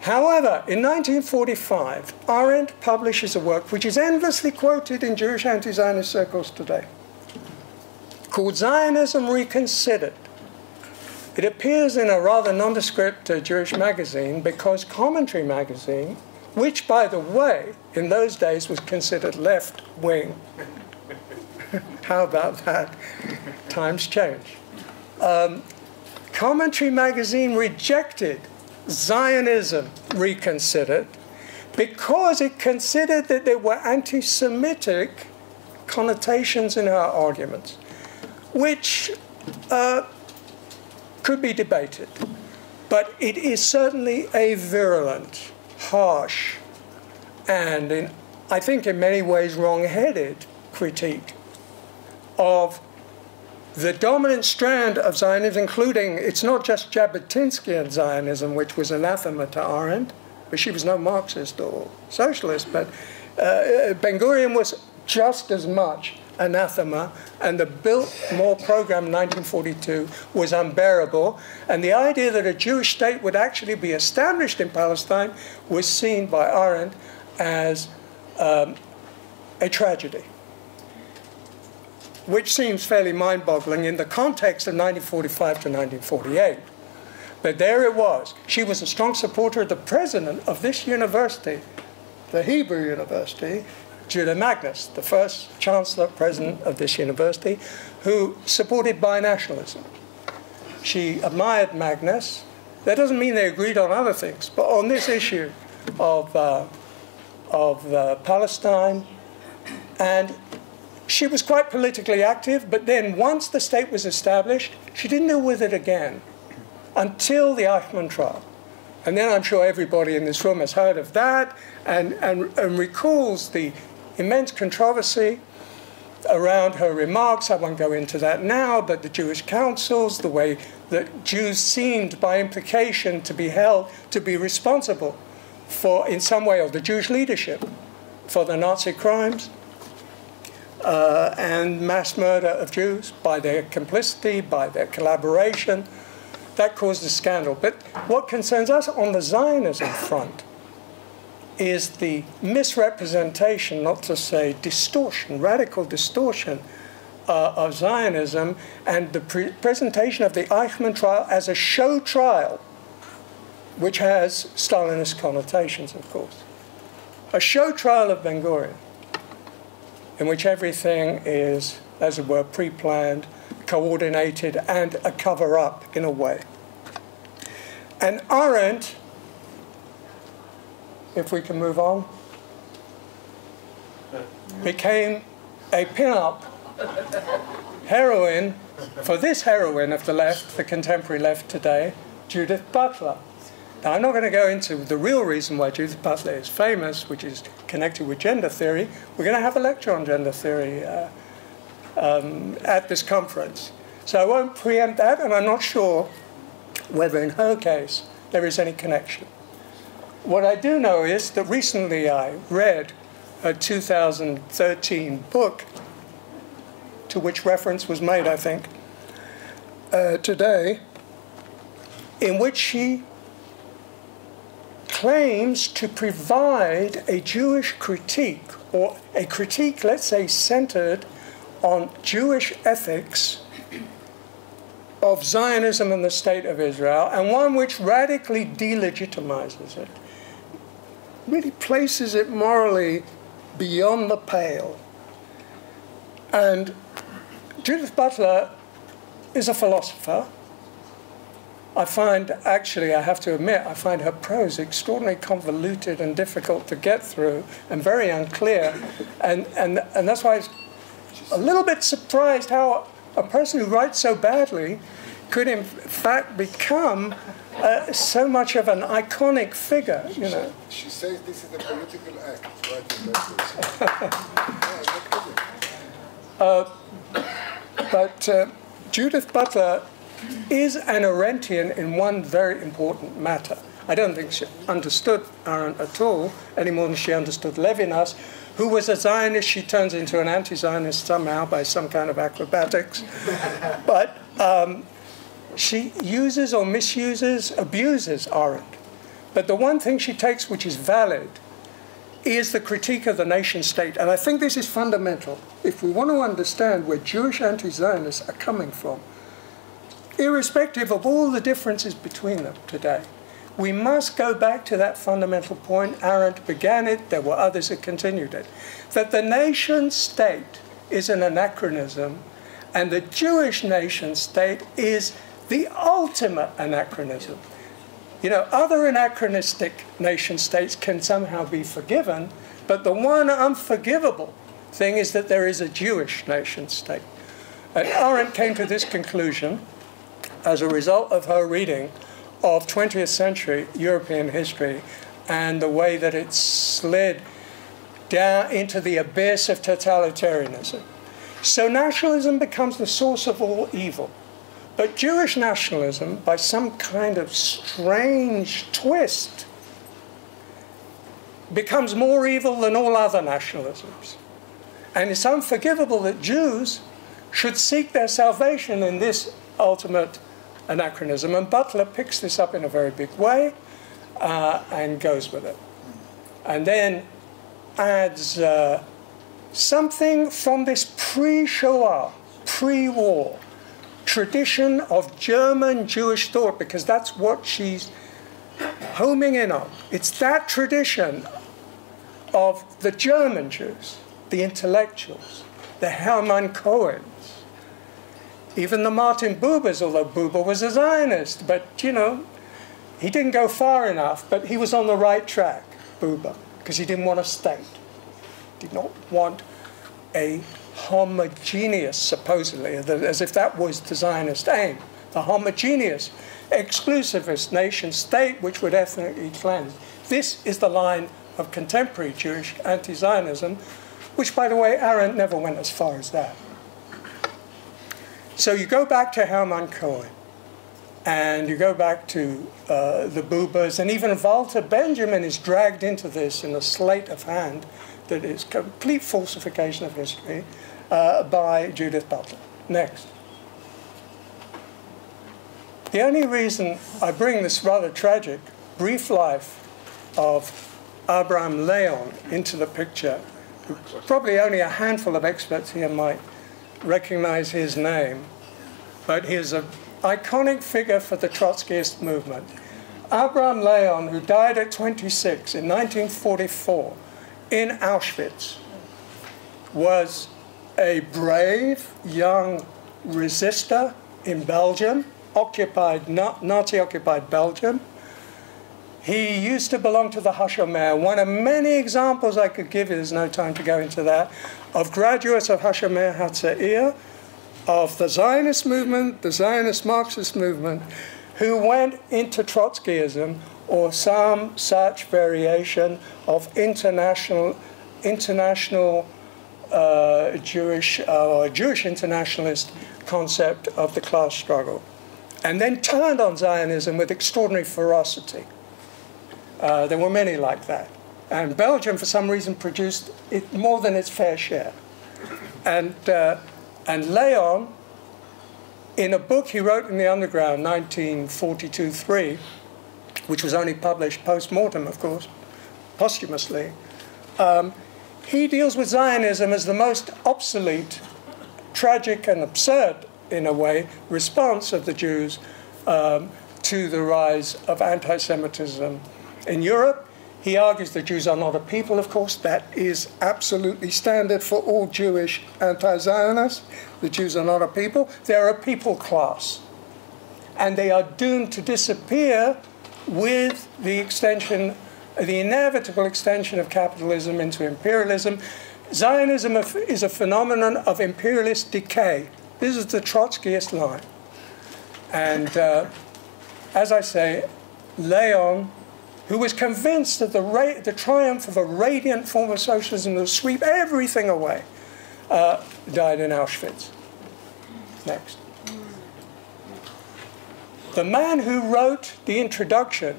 However, in 1945, Arendt publishes a work which is endlessly quoted in Jewish anti-Zionist circles today, called Zionism Reconsidered. It appears in a rather nondescript Jewish magazine, Because Commentary magazine, which, by the way, in those days was considered left-wing. How about that? Times change. Commentary magazine rejected Zionism Reconsidered because it considered that there were anti-Semitic connotations in her arguments, which could be debated. But it is certainly a virulent, harsh, and I think in many ways wrong-headed critique of the dominant strand of Zionism, including, it's not just Jabotinskian Zionism, which was anathema to Arendt, but she was no Marxist or socialist, but Ben-Gurion was just as much anathema, and the Biltmore program in 1942 was unbearable, and the idea that a Jewish state would actually be established in Palestine was seen by Arendt as a tragedy, which seems fairly mind-boggling in the context of 1945 to 1948. But there it was. She was a strong supporter of the president of this university, the Hebrew University, Judah Magnus, the first chancellor president of this university, who supported binationalism. She admired Magnus. That doesn't mean they agreed on other things, but on this issue of Palestine, and she was quite politically active, but then once the state was established, she didn't deal with it again until the Eichmann trial. And then I'm sure everybody in this room has heard of that and recalls the immense controversy around her remarks. I won't go into that now, but the Jewish councils, the way that Jews seemed by implication to be held to be responsible for, in some way, of the Jewish leadership for the Nazi crimes and mass murder of Jews by their complicity, by their collaboration. That caused a scandal. But what concerns us on the Zionism front is the misrepresentation, not to say distortion, radical distortion of Zionism, and the presentation of the Eichmann trial as a show trial, which has Stalinist connotations, of course. A show trial of Ben-Gurion, in which everything is, as it were, pre-planned, coordinated, and a cover-up in a way. And Arendt, if we can move on, became a pin-up heroine for this heroine of the left, the contemporary left today, Judith Butler. Now, I'm not going to go into the real reason why Judith Butler is famous, which is connected with gender theory. We're going to have a lecture on gender theory at this conference. So I won't preempt that, and I'm not sure whether in her case there is any connection. What I do know is that recently I read a 2013 book, to which reference was made, I think, today, in which she claims to provide a Jewish critique, or a critique, let's say, centered on Jewish ethics of Zionism and the State of Israel, and one which radically delegitimizes it, really places it morally beyond the pale. And Judith Butler is a philosopher. I find, actually, I have to admit, I find her prose extraordinarily convoluted and difficult to get through and very unclear. And that's why I was a little bit surprised how a person who writes so badly could in fact become so much of an iconic figure, you know. She says this is a political act, writing that But Judith Butler is an Arendtian in one very important matter. I don't think she understood Arendt at all, any more than she understood Levinas, who was a Zionist. She turns into an anti-Zionist somehow by some kind of acrobatics. But she uses or misuses, abuses Arendt. But the one thing she takes which is valid is the critique of the nation state. And I think this is fundamental. If we want to understand where Jewish anti-Zionists are coming from, irrespective of all the differences between them today, we must go back to that fundamental point. Arendt began it, there were others that continued it, that the nation state is an anachronism, and the Jewish nation state is the ultimate anachronism. You know, other anachronistic nation states can somehow be forgiven, but the one unforgivable thing is that there is a Jewish nation state. And Arendt came to this conclusion as a result of her reading of 20th century European history and the way that it slid down into the abyss of totalitarianism. So nationalism becomes the source of all evil. But Jewish nationalism, by some kind of strange twist, becomes more evil than all other nationalisms. And it's unforgivable that Jews should seek their salvation in this ultimate anachronism. And Butler picks this up in a very big way and goes with it. And then adds something from this pre-Shoah, pre-war tradition of German Jewish thought, because that's what she's homing in on. It's that tradition of the German Jews, the intellectuals, the Hermann Cohens, even the Martin Bubers, although Buber was a Zionist, but, you know, he didn't go far enough, but he was on the right track, Buber, because he didn't want a state. Did not want a homogeneous, supposedly, as if that was the Zionist aim, the homogeneous, exclusivist nation state which would ethnically cleanse. This is the line of contemporary Jewish anti-Zionism, which, by the way, Arendt never went as far as that. So you go back to Hermann Cohen, and you go back to the Bubers, and even Walter Benjamin is dragged into this in a sleight of hand that is complete falsification of history by Judith Butler. Next. The only reason I bring this rather tragic brief life of Abraham Leon into the picture, probably only a handful of experts here might recognize his name, but he is an iconic figure for the Trotskyist movement. Abraham Leon, who died at 26 in 1944 in Auschwitz, was a brave young resistor in Belgium, Nazi-occupied Belgium. He used to belong to the Hashomer. One of many examples I could give you, there's no time to go into that, of graduates of Hashomer Hatzair, of the Zionist movement, the Zionist Marxist movement, who went into Trotskyism or some such variation of international Jewish internationalist concept of the class struggle, and then turned on Zionism with extraordinary ferocity. There were many like that. And Belgium, for some reason, produced it more than its fair share. And Leon, in a book he wrote in the Underground, 1942-3, which was only published post-mortem, of course, posthumously, he deals with Zionism as the most obsolete, tragic and absurd, in a way, response of the Jews to the rise of anti-Semitism in Europe. He argues the Jews are not a people, of course. That is absolutely standard for all Jewish anti-Zionists. The Jews are not a people. They're a people class. And they are doomed to disappear with the extension, the inevitable extension of capitalism into imperialism. Zionism is a phenomenon of imperialist decay. This is the Trotskyist line. And as I say, Leon, who was convinced that the triumph of a radiant form of socialism that would sweep everything away, died in Auschwitz. Next. The man who wrote the introduction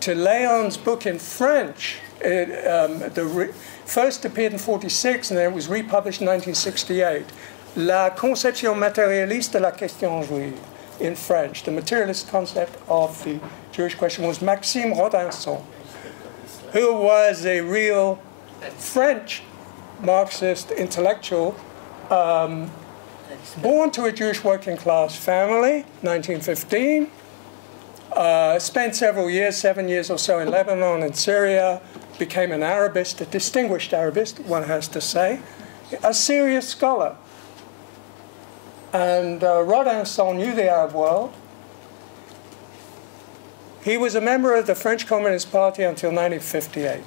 to Leon's book in French, first appeared in 1946 and then it was republished in 1968, La conception matérialiste de la question juive, in French. The materialist concept of the Jewish question was Maxime Rodinson, who was a real French Marxist intellectual, born to a Jewish working class family, 1915, spent several years, 7 years or so in Lebanon and Syria, became an Arabist, a distinguished Arabist, one has to say, a serious scholar. And Rodinson knew the Arab world. He was a member of the French Communist Party until 1958.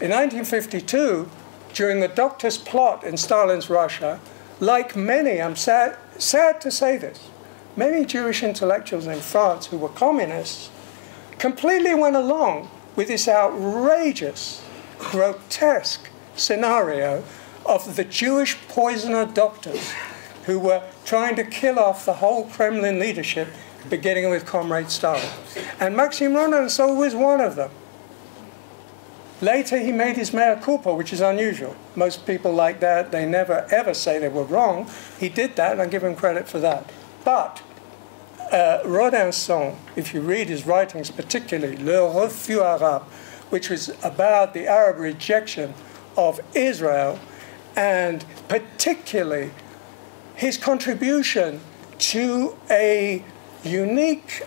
In 1952, during the Doctor's plot in Stalin's Russia, like many, I'm sad to say this, many Jewish intellectuals in France who were communists completely went along with this outrageous, grotesque scenario of the Jewish poisoner doctors who were trying to kill off the whole Kremlin leadership, beginning with Comrade Stalin. And Maxime Rodinson was one of them. Later, he made his mea culpa, which is unusual. Most people like that, they never ever say they were wrong. He did that, and I give him credit for that. But Rodinson, if you read his writings, particularly Le Refus Arabe, which was about the Arab rejection of Israel, and particularly his contribution to a unique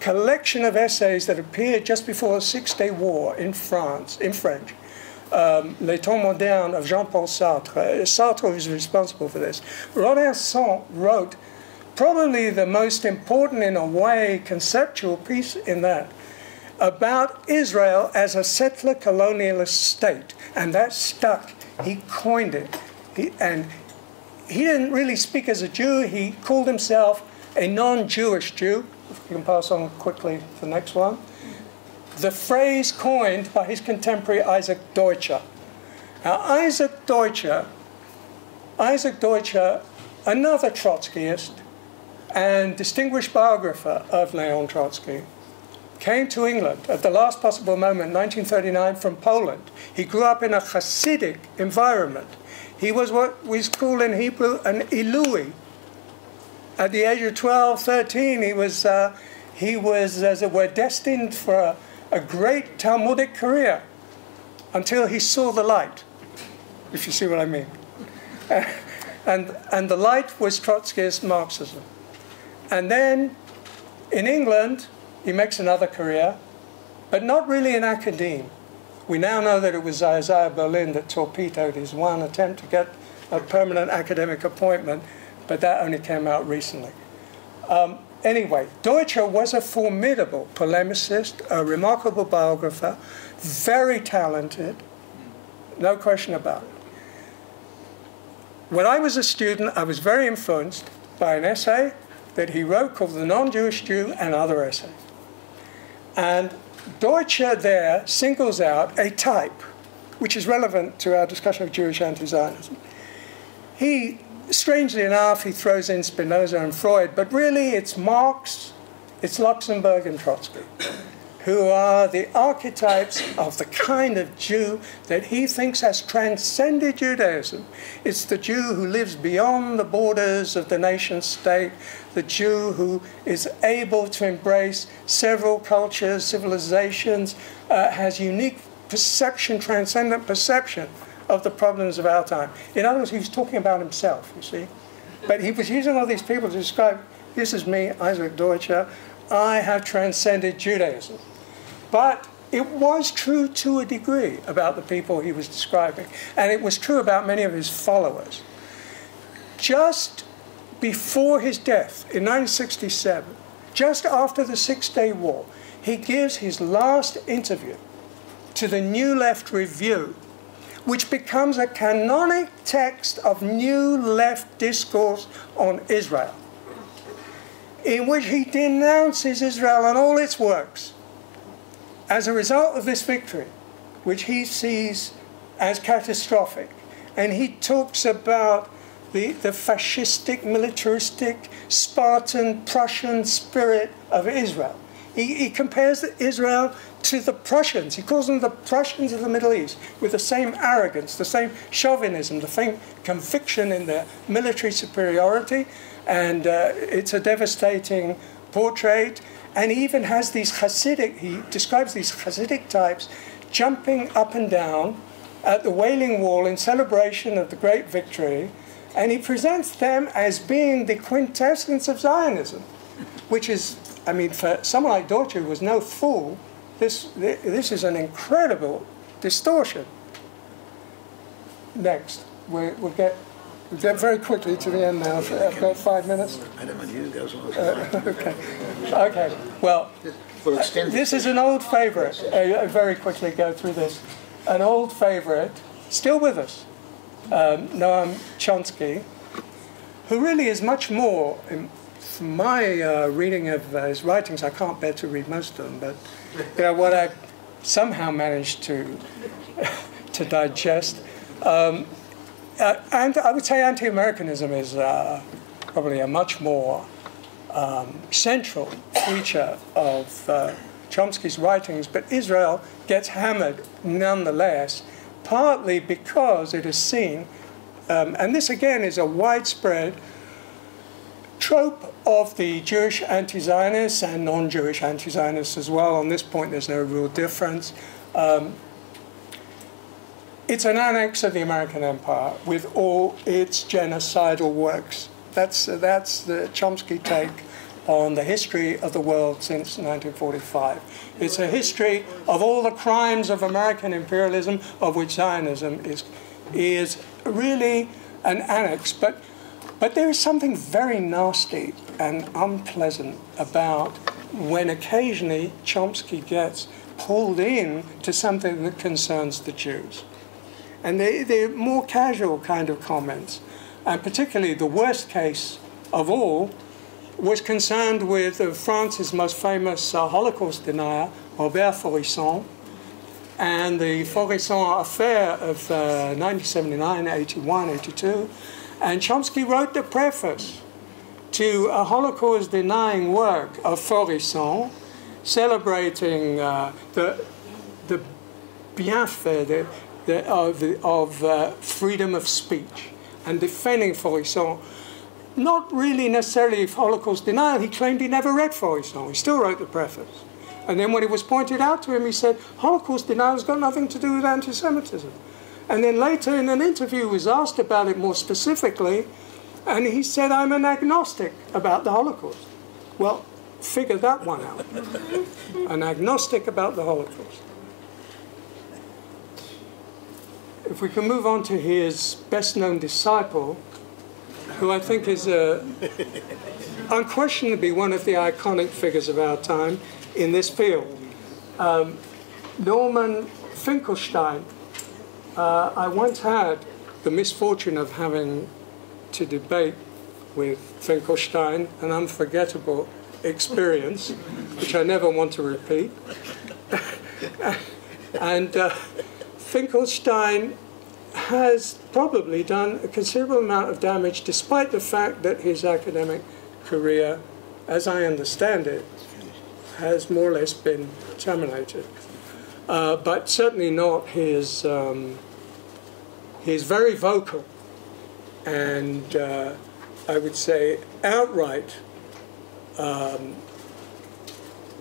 collection of essays that appeared just before the Six-Day War in France, in French. Les Temps Modernes of Jean-Paul Sartre. Sartre was responsible for this. Rodinson wrote probably the most important, in a way, conceptual piece in that, about Israel as a settler colonialist state. And that stuck. He coined it. And he didn't really speak as a Jew. He called himself a non-Jewish Jew. If you can pass on quickly to the next one. The phrase coined by his contemporary Isaac Deutscher. Now, Isaac Deutscher, another Trotskyist and distinguished biographer of Leon Trotsky, came to England at the last possible moment, 1939, from Poland. He grew up in a Hasidic environment. He was what we call in Hebrew an Ilui. At the age of 12, 13, he was, as it were, destined for a great Talmudic career until he saw the light, if you see what I mean. And the light was Trotskyist Marxism. And then in England, he makes another career, but not really in academia. We now know that it was Isaiah Berlin that torpedoed his one attempt to get a permanent academic appointment, but that only came out recently. Anyway, Deutscher was a formidable polemicist, a remarkable biographer, very talented, no question about it. When I was a student, I was very influenced by an essay that he wrote called The Non-Jewish Jew and Other Essays. And Deutscher there singles out a type, which is relevant to our discussion of Jewish anti-Zionism. He, strangely enough, he throws in Spinoza and Freud, but really it's Marx, it's Luxemburg and Trotsky, who are the archetypes of the kind of Jew that he thinks has transcended Judaism. It's the Jew who lives beyond the borders of the nation state, the Jew who is able to embrace several cultures, civilizations, has unique perception, transcendent perception of the problems of our time. In other words, he was talking about himself, you see. But he was using all these people to describe, this is me, Isaac Deutscher, I have transcended Judaism. But it was true to a degree about the people he was describing. And it was true about many of his followers. Just before his death in 1967, just after the Six-Day War, he gives his last interview to the New Left Review, which becomes a canonic text of new left discourse on Israel, in which he denounces Israel and all its works as a result of this victory, which he sees as catastrophic. And he talks about the fascistic, militaristic, Spartan, Prussian spirit of Israel. He compares Israel to the Prussians. He calls them the Prussians of the Middle East, with the same arrogance, the same chauvinism, the same conviction in their military superiority. And it's a devastating portrait. And he even has these Hasidic, he describes these Hasidic types jumping up and down at the Wailing Wall in celebration of the great victory. And he presents them as being the quintessence of Zionism, which is, I mean, for someone like Deutsche, who was no fool, this is an incredible distortion. Next, we'll get very quickly to the end now. I've got 5 minutes. I don't want you to go so long. Okay. Well, We'll extend this is an old favourite. Very quickly go through this. An old favourite, still with us, Noam Chomsky, who really is much more, from my reading of his writings, I can't bear to read most of them, but what I somehow managed to digest. And I would say anti-Americanism is probably a much more central feature of Chomsky's writings, but Israel gets hammered nonetheless, partly because it is seen, and this again is a widespread trope of the Jewish anti-Zionists and non-Jewish anti-Zionists as well. On this point, there's no real difference. It's an annex of the American empire with all its genocidal works. That's the Chomsky take on the history of the world since 1945. It's a history of all the crimes of American imperialism, of which Zionism is really an annex. But there is something very nasty and unpleasant about when occasionally Chomsky gets pulled in to something that concerns the Jews. And they're more casual kind of comments. And particularly the worst case of all was concerned with France's most famous Holocaust denier, Robert Faurisson, and the Faurisson affair of 1979, 81, 82. And Chomsky wrote the preface to a Holocaust-denying work of Faurisson, celebrating the bienfait of freedom of speech and defending Faurisson. Not really necessarily Holocaust denial. He claimed he never read Faurisson. He still wrote the preface. And then when it was pointed out to him, he said, Holocaust denial has got nothing to do with anti-Semitism. And then later in an interview, he was asked about it more specifically, and he said, I'm an agnostic about the Holocaust. Well, figure that one out. An agnostic about the Holocaust. If we can move on to his best-known disciple, who I think is unquestionably one of the iconic figures of our time in this field, Norman Finkelstein. I once had the misfortune of having to debate with Finkelstein, an unforgettable experience, which I never want to repeat. And Finkelstein has probably done a considerable amount of damage, despite the fact that his academic career, as I understand it, has more or less been terminated. But certainly not his very vocal and I would say outright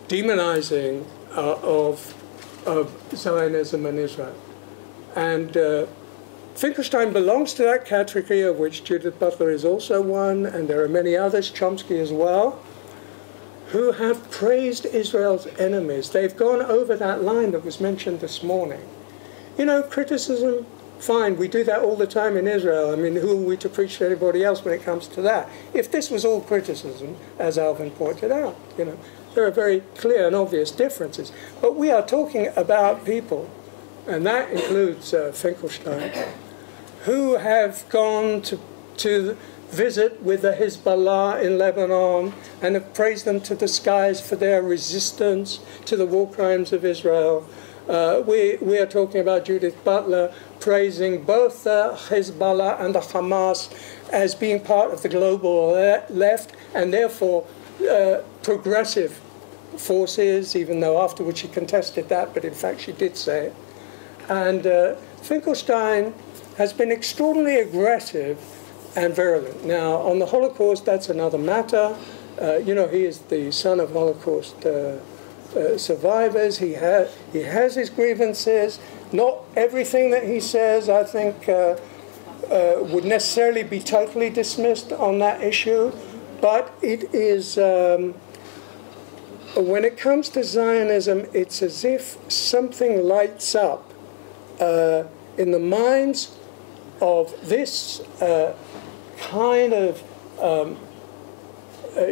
demonizing of Zionism and Israel. And Finkelstein belongs to that category, of which Judith Butler is also one, and there are many others, Chomsky as well, who have praised Israel's enemies. They've gone over that line that was mentioned this morning. You know, criticism, fine, we do that all the time in Israel. I mean, who are we to preach to anybody else when it comes to that? If this was all criticism, as Alvin pointed out, you know, there are very clear and obvious differences. But we are talking about people and that includes Finkelstein, who have gone to visit with the Hezbollah in Lebanon and have praised them to the skies for their resistance to the war crimes of Israel. We are talking about Judith Butler praising both the Hezbollah and the Hamas as being part of the global left and therefore progressive forces, even though afterwards she contested that, but in fact she did say it. And Finkelstein has been extraordinarily aggressive and virulent. Now, on the Holocaust, that's another matter. You know, he is the son of Holocaust survivors. He has his grievances. Not everything that he says, I think, would necessarily be totally dismissed on that issue. But it is, when it comes to Zionism, it's as if something lights up in the minds of this kind of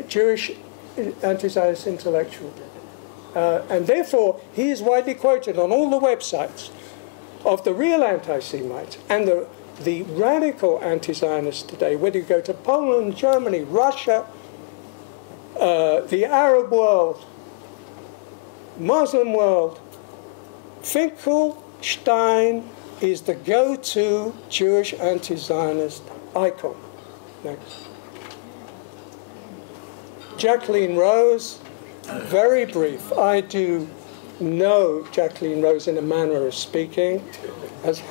Jewish anti-Zionist intellectual. And therefore, he is widely quoted on all the websites of the real anti-Semites and the radical anti-Zionists today, whether you go to Poland, Germany, Russia, the Arab world, Muslim world. Finkelstein is the go-to Jewish anti-Zionist icon. Next. Jacqueline Rose, very brief. I do know Jacqueline Rose in a manner of speaking as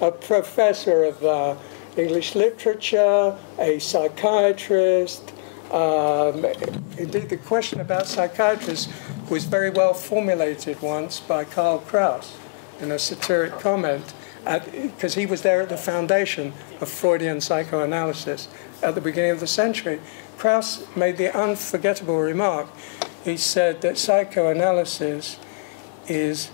a professor of English literature, a psychiatrist. Indeed, the question about psychiatrists was very well formulated once by Karl Kraus in a satiric comment, because he was there at the foundation of Freudian psychoanalysis at the beginning of the century. Kraus made the unforgettable remark. He said that psychoanalysis is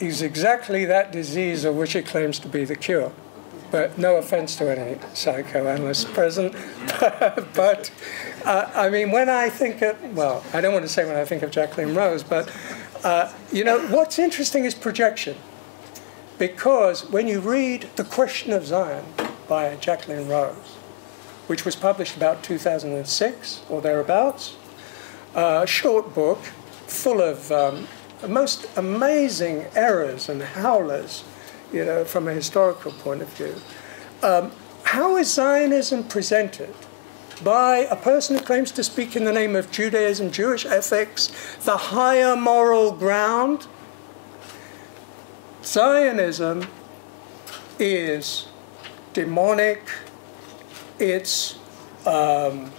exactly that disease of which it claims to be the cure. But no offense to any psychoanalysts present. But I mean, when I think of, well, I don't want to say when I think of Jacqueline Rose, but you know, what's interesting is projection. Because when you read The Question of Zion by Jacqueline Rose, which was published about 2006 or thereabouts, a short book full of most amazing errors and howlers, you know, from a historical point of view. How is Zionism presented by a person who claims to speak in the name of Judaism, Jewish ethics, the higher moral ground? Zionism is demonic. It's a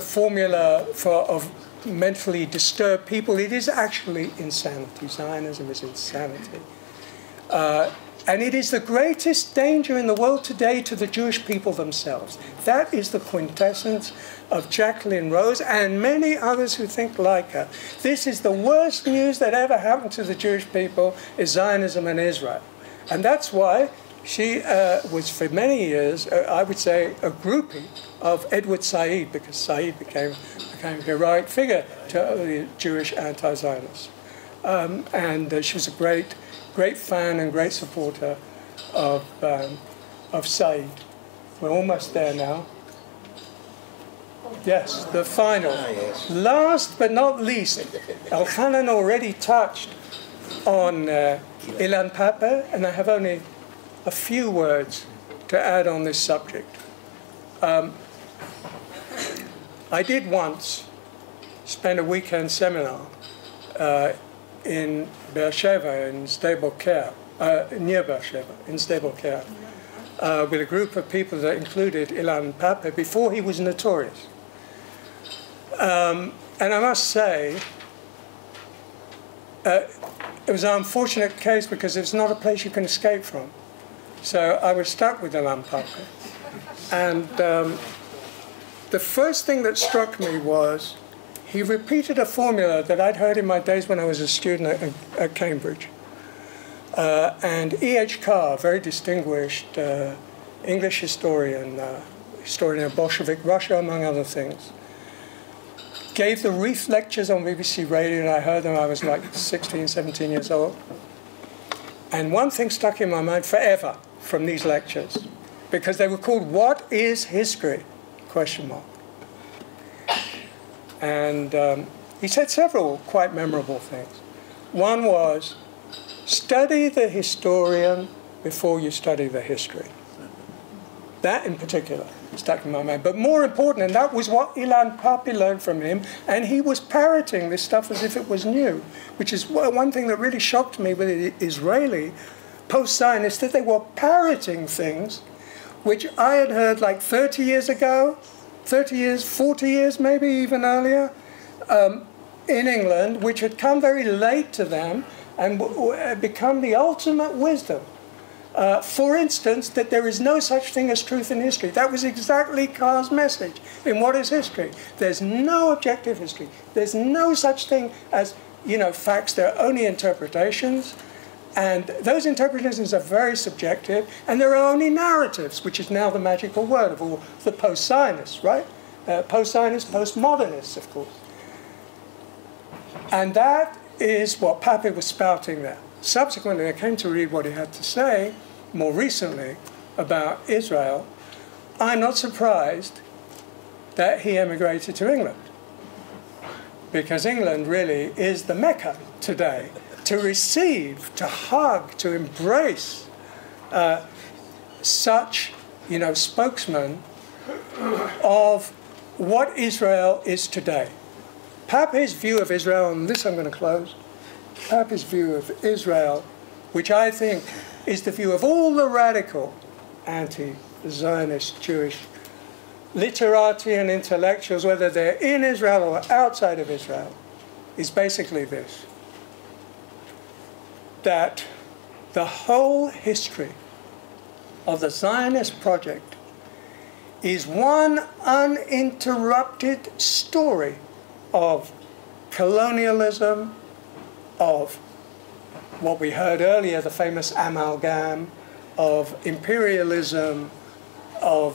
formula of mentally disturbed people. It is actually insanity. Zionism is insanity. And it is the greatest danger in the world today to the Jewish people themselves. That is the quintessence of Jacqueline Rose and many others who think like her. This is the worst news that ever happened to the Jewish people, is Zionism and Israel. And that's why she was for many years, I would say, a groupie of Edward Said, because Said became a heroic figure to the Jewish anti-Zionists. And she was a great fan and great supporter of Said. We're almost there now. Yes, the final. Last but not least, Elchanan already touched on Ilan Pappé, and I have only a few words to add on this subject. I did once spend a weekend seminar in Beersheba, in stable care, near Beersheba, in stable care, with a group of people that included Ilan Pappé before he was notorious. And I must say, it was an unfortunate case because it's not a place you can escape from. So I was stuck with Ilan Pappé. And the first thing that struck me was he repeated a formula that I'd heard in my days when I was a student at Cambridge. And E.H. Carr, a very distinguished English historian, historian of Bolshevik Russia, among other things, gave the Reef lectures on BBC Radio, and I heard them. I was like 16, 17 years old. And one thing stuck in my mind forever from these lectures, because they were called "What is History?" ? And he said several quite memorable things. One was, study the historian before you study the history. That in particular stuck in my mind. But more important, and that was what Ilan Pappé learned from him, and he was parroting this stuff as if it was new, which is one thing that really shocked me with the Israeli post-Zionists, that they were parroting things which I had heard like 30 years ago, 30 years, 40 years, maybe even earlier, in England, which had come very late to them and become the ultimate wisdom. For instance, that there is no such thing as truth in history. That was exactly Carr's message in What is History? There's no objective history. There's no such thing as, facts. They're only interpretations. And those interpretations are very subjective. And there are only narratives, which is now the magical word of all the post-Zionists, right? Post-Zionists, post-modernists, of course. And that is what Pappé was spouting there. Subsequently, I came to read what he had to say more recently about Israel. I'm not surprised that he emigrated to England, because England really is the Mecca today to receive, to hug, to embrace such, spokesmen of what Israel is today. Pappé's view of Israel, and this I'm going to close, Pappé's view of Israel, which I think is the view of all the radical anti-Zionist Jewish literati and intellectuals, whether they're in Israel or outside of Israel, is basically this: that the whole history of the Zionist project is one uninterrupted story of colonialism, of what we heard earlier, the famous amalgam, of imperialism, of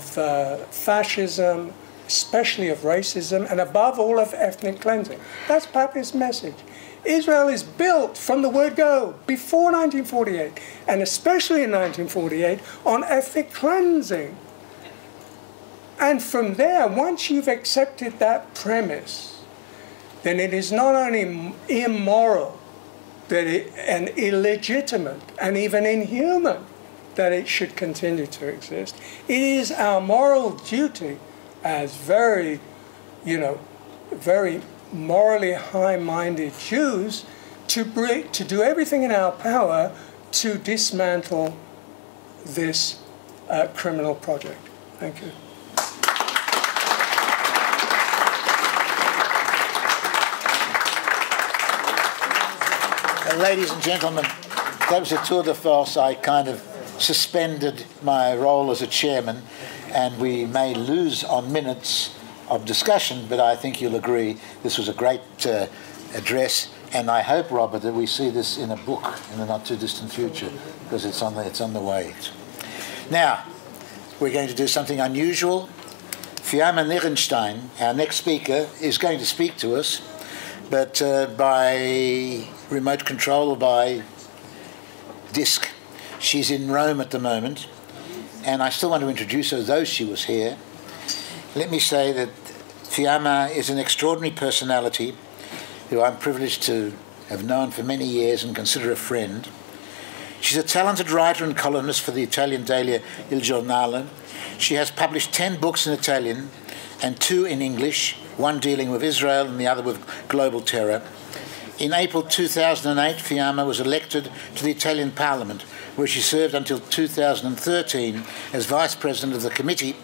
fascism, especially of racism, and above all of ethnic cleansing. That's Pappé's message. Israel is built from the word go, before 1948, and especially in 1948, on ethnic cleansing. And from there, once you've accepted that premise, then it is not only immoral, and illegitimate, and even inhuman that it should continue to exist. It is our moral duty as very morally high-minded Jews to do everything in our power to dismantle this criminal project. Thank you. Ladies and gentlemen, that was a tour de force. I kind of suspended my role as a chairman, and we may lose on minutes of discussion, but I think you'll agree this was a great address, and I hope, Robert, that we see this in a book in the not-too-distant future, because it's on the way. Now, we're going to do something unusual. Fiamma Nierenstein, our next speaker, is going to speak to us, but by remote control or by disc. She's in Rome at the moment, and I still want to introduce her, though she was here. Let me say that Fiamma is an extraordinary personality who I'm privileged to have known for many years and consider a friend. She's a talented writer and columnist for the Italian daily Il Giornale. She has published 10 books in Italian and 2 in English, one dealing with Israel and the other with global terror. In April 2008, Fiamma was elected to the Italian Parliament, where she served until 2013 as Vice President of the Committee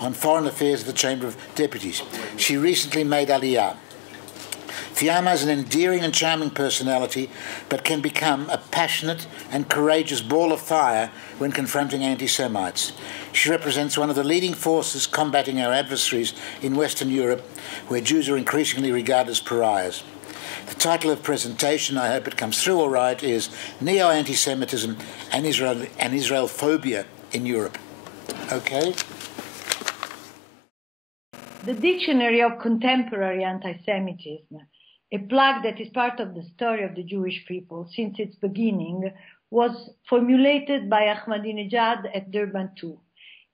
on Foreign Affairs of the Chamber of Deputies. She recently made Aliyah. Fiamma is an endearing and charming personality, but can become a passionate and courageous ball of fire when confronting anti-Semites. She represents one of the leading forces combating our adversaries in Western Europe, where Jews are increasingly regarded as pariahs. The title of presentation, I hope it comes through all right, is Neo-Antisemitism and Israel-phobia in Europe. Okay? The Dictionary of Contemporary Anti-Semitism, a plug that is part of the story of the Jewish people since its beginning, was formulated by Ahmadinejad at Durban II.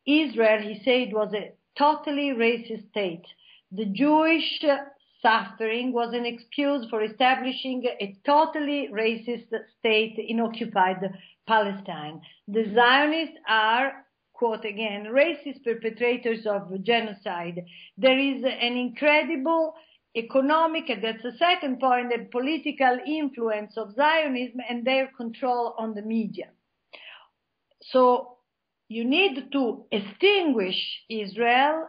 Israel, he said, was a totally racist state. The Jewish suffering was an excuse for establishing a totally racist state in occupied Palestine. The Zionists are, quote again, racist perpetrators of genocide. There is an incredible economic, and that's the second point, the political influence of Zionism and their control on the media. So you need to extinguish Israel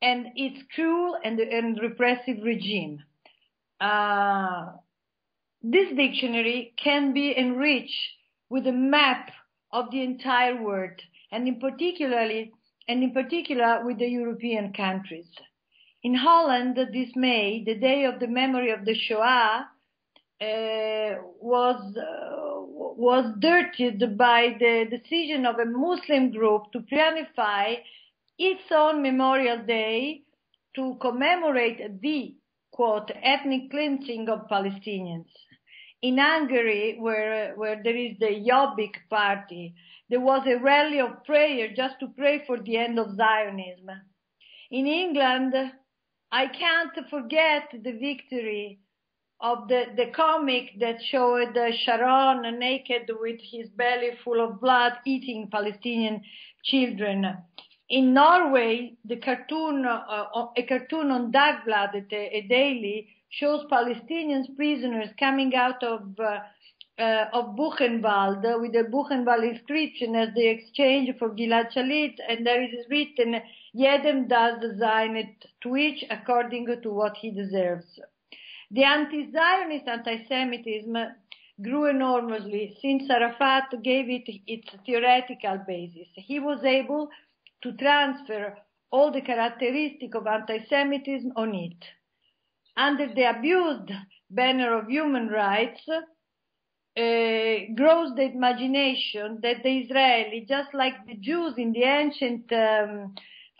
and its cruel and repressive regime. This dictionary can be enriched with a map of the entire world, and in particular with the European countries. In Holland, this May, the day of the memory of the Shoah, was dirtied by the decision of a Muslim group to planify its own Memorial Day to commemorate the, quote, ethnic cleansing of Palestinians. In Hungary, where there is the Jobbik party, there was a rally of prayer just to pray for the end of Zionism. In England, I can't forget the victory of the comic that showed Sharon naked with his belly full of blood eating Palestinian children. In Norway, a cartoon on Dagbladet, a daily, shows Palestinian prisoners coming out of Buchenwald with a Buchenwald inscription as they exchange for Gilad Shalit, and there is written, Jedem das Seine, to each according to what he deserves. The anti-Zionist anti-Semitism grew enormously since Arafat gave it its theoretical basis. He was able to transfer all the characteristics of anti-Semitism on it. Under the abused banner of human rights, grows the imagination that the Israeli, just like the Jews in the ancient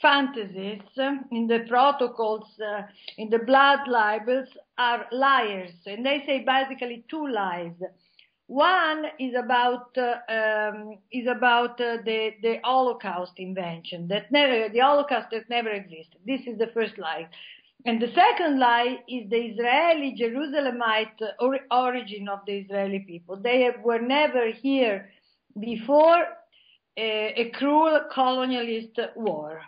fantasies, in the protocols, in the blood libels, are liars. And they say basically two lies. One is about the Holocaust invention, the Holocaust that never existed. This is the first lie. And the second lie is the Israeli Jerusalemite origin of the Israeli people. They were never here before a cruel colonialist war.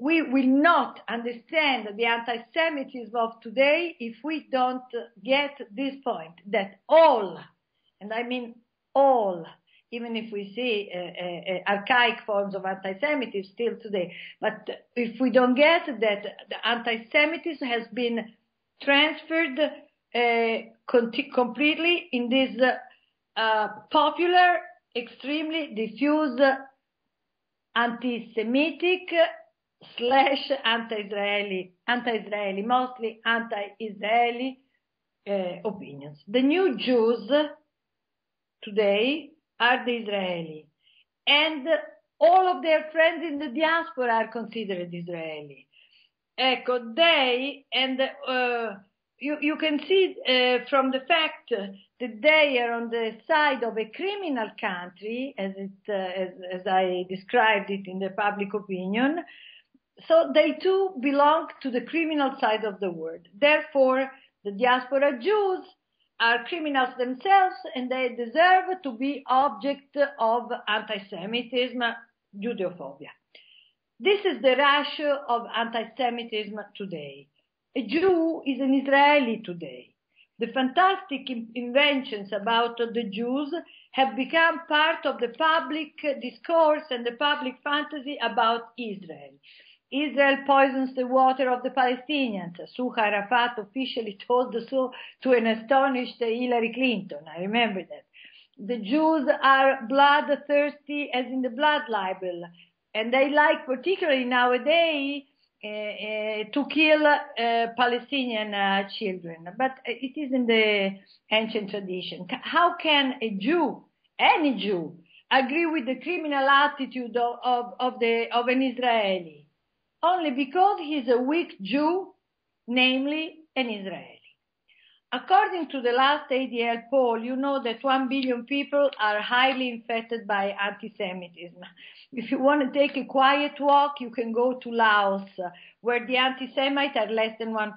We will not understand the anti-Semitism of today if we don't get this point, that all, and I mean all, even if we see archaic forms of anti-Semitism still today, but if we don't get that the anti-Semitism has been transferred completely in this popular, extremely diffuse anti-Semitic / anti-Israeli, mostly anti-Israeli opinions. The new Jews today are the Israeli, and all of their friends in the diaspora are considered Israeli. You can see from the fact that they are on the side of a criminal country, as I described it in the public opinion. So they too belong to the criminal side of the world. Therefore, the diaspora Jews are criminals themselves, and they deserve to be object of anti-Semitism, Judeophobia. This is the ratio of anti-Semitism today. A Jew is an Israeli today. The fantastic inventions about the Jews have become part of the public discourse and the public fantasy about Israel. Israel poisons the water of the Palestinians. Suha Arafat officially told so to an astonished Hillary Clinton. I remember that. The Jews are bloodthirsty as in the blood libel, and they like, particularly nowadays, to kill Palestinian children. But it is in the ancient tradition. How can a Jew, any Jew, agree with the criminal attitude of an Israeli? only because he's a weak Jew, namely an Israeli. According to the last ADL poll, you know that 1 billion people are highly infected by anti-Semitism. If you want to take a quiet walk, you can go to Laos, where the anti-Semites are less than 1%.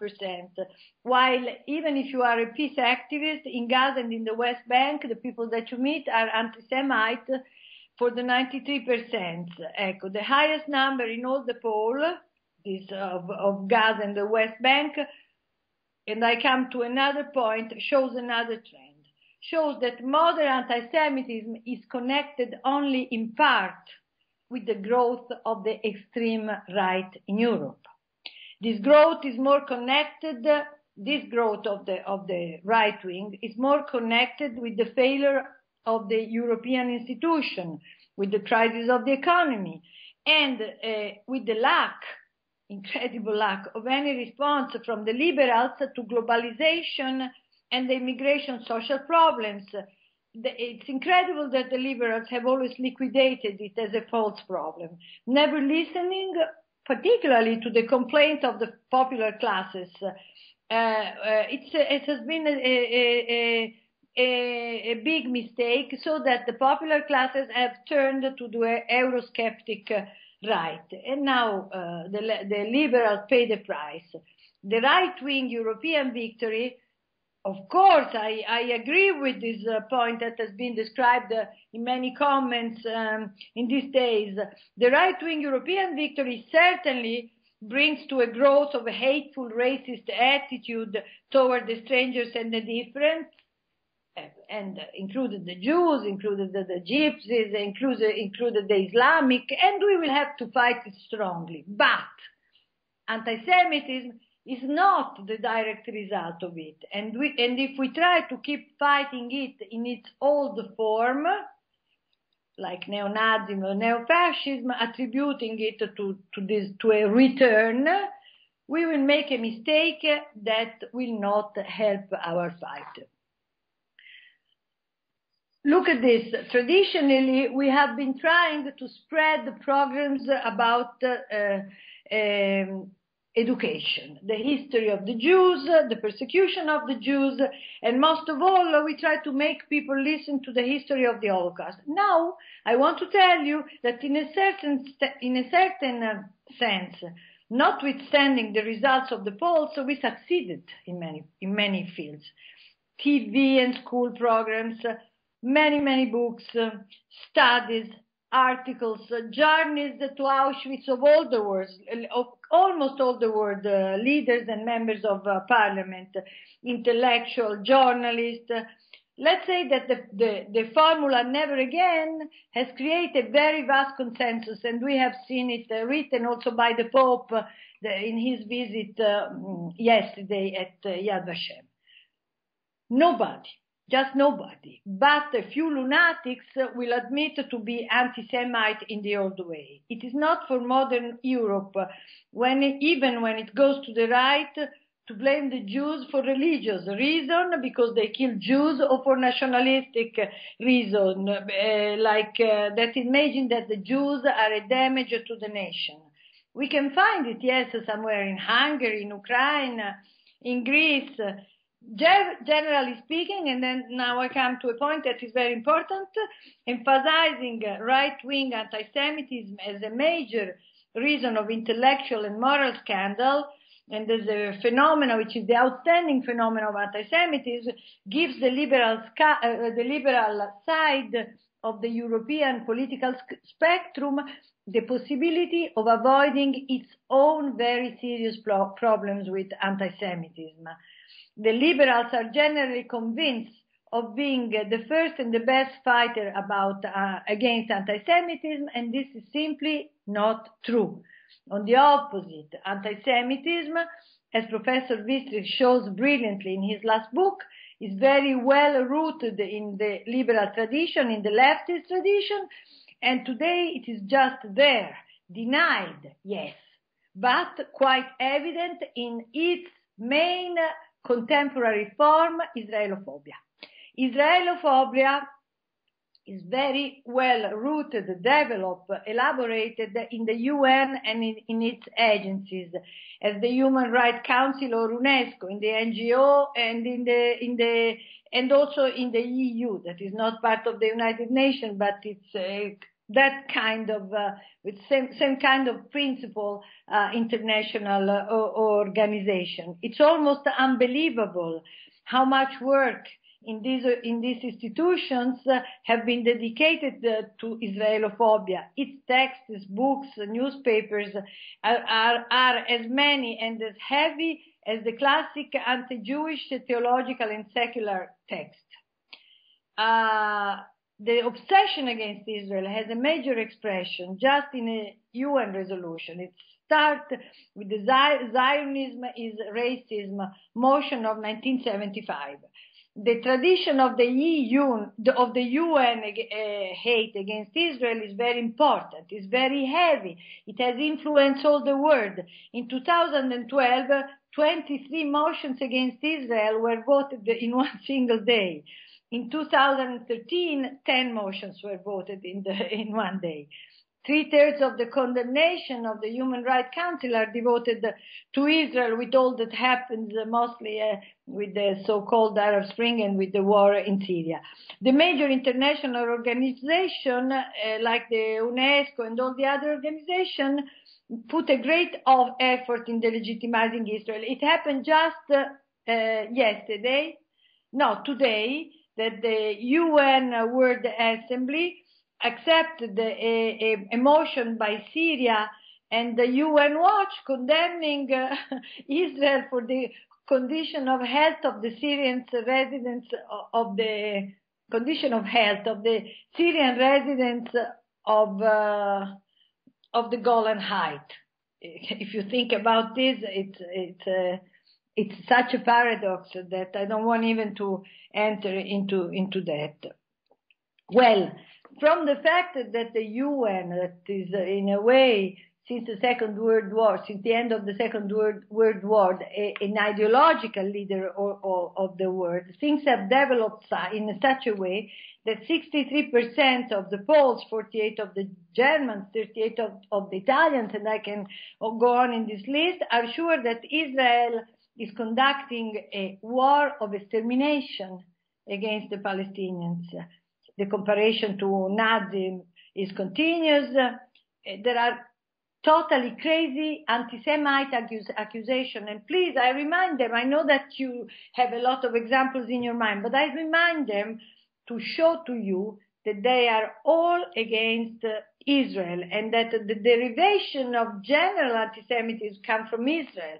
While even if you are a peace activist, in Gaza and in the West Bank, the people that you meet are anti-Semites for the 93%. Ecco, the highest number in all the poll, this of Gaza and the West Bank, and I come to another point, shows another trend, shows that modern anti-Semitism is connected only in part with the growth of the extreme right in Europe. This growth is more connected, this growth of the right wing is more connected with the failure of the European institution, with the crisis of the economy, and with the incredible lack of any response from the liberals to globalization and the immigration social problems. It's incredible that the liberals have always liquidated it as a false problem, never listening particularly to the complaint of the popular classes. It has been a big mistake, so that the popular classes have turned to the Eurosceptic right, and now the liberals pay the price. The right-wing European victory, of course, I agree with this point that has been described in many comments in these days. The right-wing European victory certainly brings to a growth of a hateful racist attitude toward the strangers and the different, and included the Jews, included the Gypsies, included the Islamic, and we will have to fight it strongly. But anti-Semitism is not the direct result of it. And if we try to keep fighting it in its old form, like neo-Nazism or neo-fascism, attributing it to a return, we will make a mistake that will not help our fight. Look at this. Traditionally, we have been trying to spread the programs about education, the history of the Jews, the persecution of the Jews, and most of all, we try to make people listen to the history of the Holocaust. Now, I want to tell you that in a certain sense, notwithstanding the results of the polls, we succeeded in many fields. TV and school programs, many books, studies, articles, journeys to Auschwitz of all the world, of almost all the world, leaders and members of parliament, intellectual, journalists. Let's say that the formula never again has created a very vast consensus, and we have seen it written also by the Pope in his visit yesterday at Yad Vashem. Nobody, just nobody, but a few lunatics will admit to be anti-Semite in the old way. It is not for modern Europe, even when it goes to the right, to blame the Jews for religious reason, because they kill Jews, or for nationalistic reason, that imagine that the Jews are a damage to the nation. We can find it, yes, somewhere in Hungary, in Ukraine, in Greece, generally speaking, and then now I come to a point that is very important, emphasizing right-wing anti-Semitism as a major reason of intellectual and moral scandal, and as a phenomenon which is the outstanding phenomenon of anti-Semitism, gives the liberal side of the European political spectrum the possibility of avoiding its own very serious problems with anti-Semitism. The liberals are generally convinced of being the first and the best fighter against anti-Semitism, and this is simply not true. On the opposite, anti-Semitism, as Professor Wistrich shows brilliantly in his last book, is very well rooted in the liberal tradition, in the leftist tradition, and today it is just there, denied, yes, but quite evident in its main contemporary form, Israelophobia. Israelophobia is very well rooted, developed, elaborated in the UN and in its agencies, as the Human Rights Council or UNESCO, in the NGO and and also in the EU, that is not part of the United Nations, but it's that kind of, with same kind of principle, international organization. It's almost unbelievable how much work in these institutions have been dedicated to Israelophobia. Its texts, books, newspapers are as many and as heavy as the classic anti-Jewish theological and secular text. The obsession against Israel has a major expression just in a UN resolution. It starts with the Zionism is racism motion of 1975. The tradition of the UN hate against Israel is very important. It's very heavy. It has influenced all the world. In 2012, 23 motions against Israel were voted in one single day. In 2013, 10 motions were voted in one day. 3/3 of the condemnation of the Human Rights Council are devoted to Israel, with all that happens, mostly with the so-called Arab Spring and with the war in Syria. The major international organizations, like the UNESCO and all the other organizations, put a great effort in delegitimizing Israel. It happened just today, that the UN World Assembly accepted a motion by Syria and the UN Watch condemning Israel for the condition of health of the Syrian residents of the Syrian residents of the Golan Heights. If you think about this, it's such a paradox that I don't want even to enter into that. Well, from the fact that the UN, that is in a way, since the end of the Second World War, an ideological leader of the world, things have developed in such a way that 63% of the Poles, 48% of the Germans, 38% of the Italians, and I can go on in this list, are sure that Israel is conducting a war of extermination against the Palestinians. The comparison to Nazism is continuous. There are totally crazy anti-Semite accusations. And please, I remind them, I know that you have a lot of examples in your mind, but I remind them to show to you that they are all against Israel and that the derivation of general anti-Semitism comes from Israel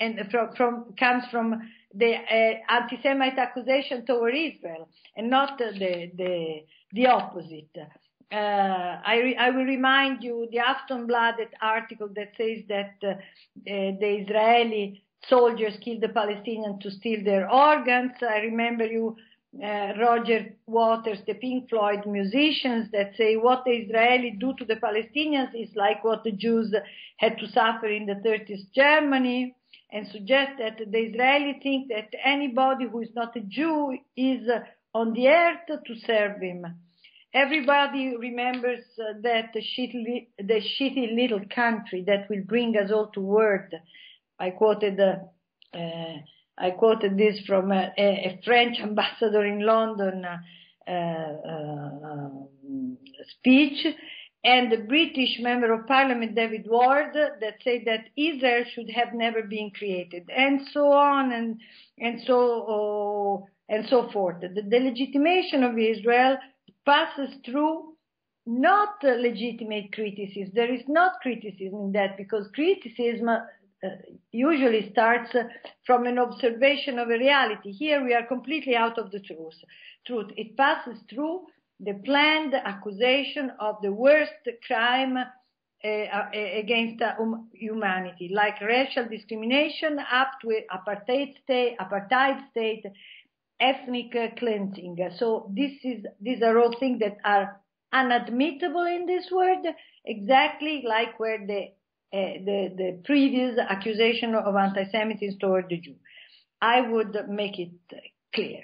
and comes from the anti-Semite accusation toward Israel and not the opposite. I will remind you the Aftonbladet article that says that the Israeli soldiers killed the Palestinians to steal their organs. I remember you Roger Waters, the Pink Floyd musicians, that say what the Israelis do to the Palestinians is like what the Jews had to suffer in the 30s Germany, and suggest that the Israelis think that anybody who is not a Jew is on the earth to serve him. Everybody remembers that the shitty little country that will bring us all to word. I quoted this from a French ambassador in London speech, and the British member of parliament David Ward that said that Israel should have never been created, and so on and so forth. The legitimation of Israel passes through not legitimate criticism. There is not criticism in that, because criticism usually starts from an observation of a reality. Here we are completely out of the truth. It passes through the planned accusation of the worst crime against humanity, like racial discrimination up to apartheid state, ethnic cleansing. So these are all things that are unadmissible in this world, exactly like where the previous accusation of anti-Semitism toward the Jew. I would make it clear.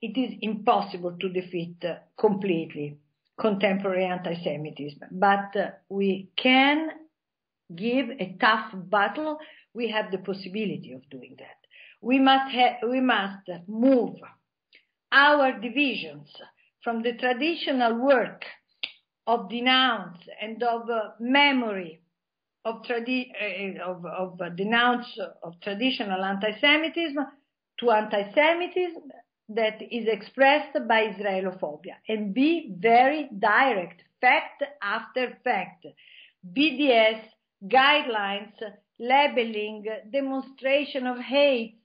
It is impossible to defeat completely contemporary anti-Semitism. But we can give a tough battle. We have the possibility of doing that. We must move our divisions from the traditional work of denounce and of memory of denounce of traditional anti-Semitism to anti-Semitism that is expressed by Israelophobia, and be very direct, fact after fact. BDS, guidelines, labeling, demonstration of hate,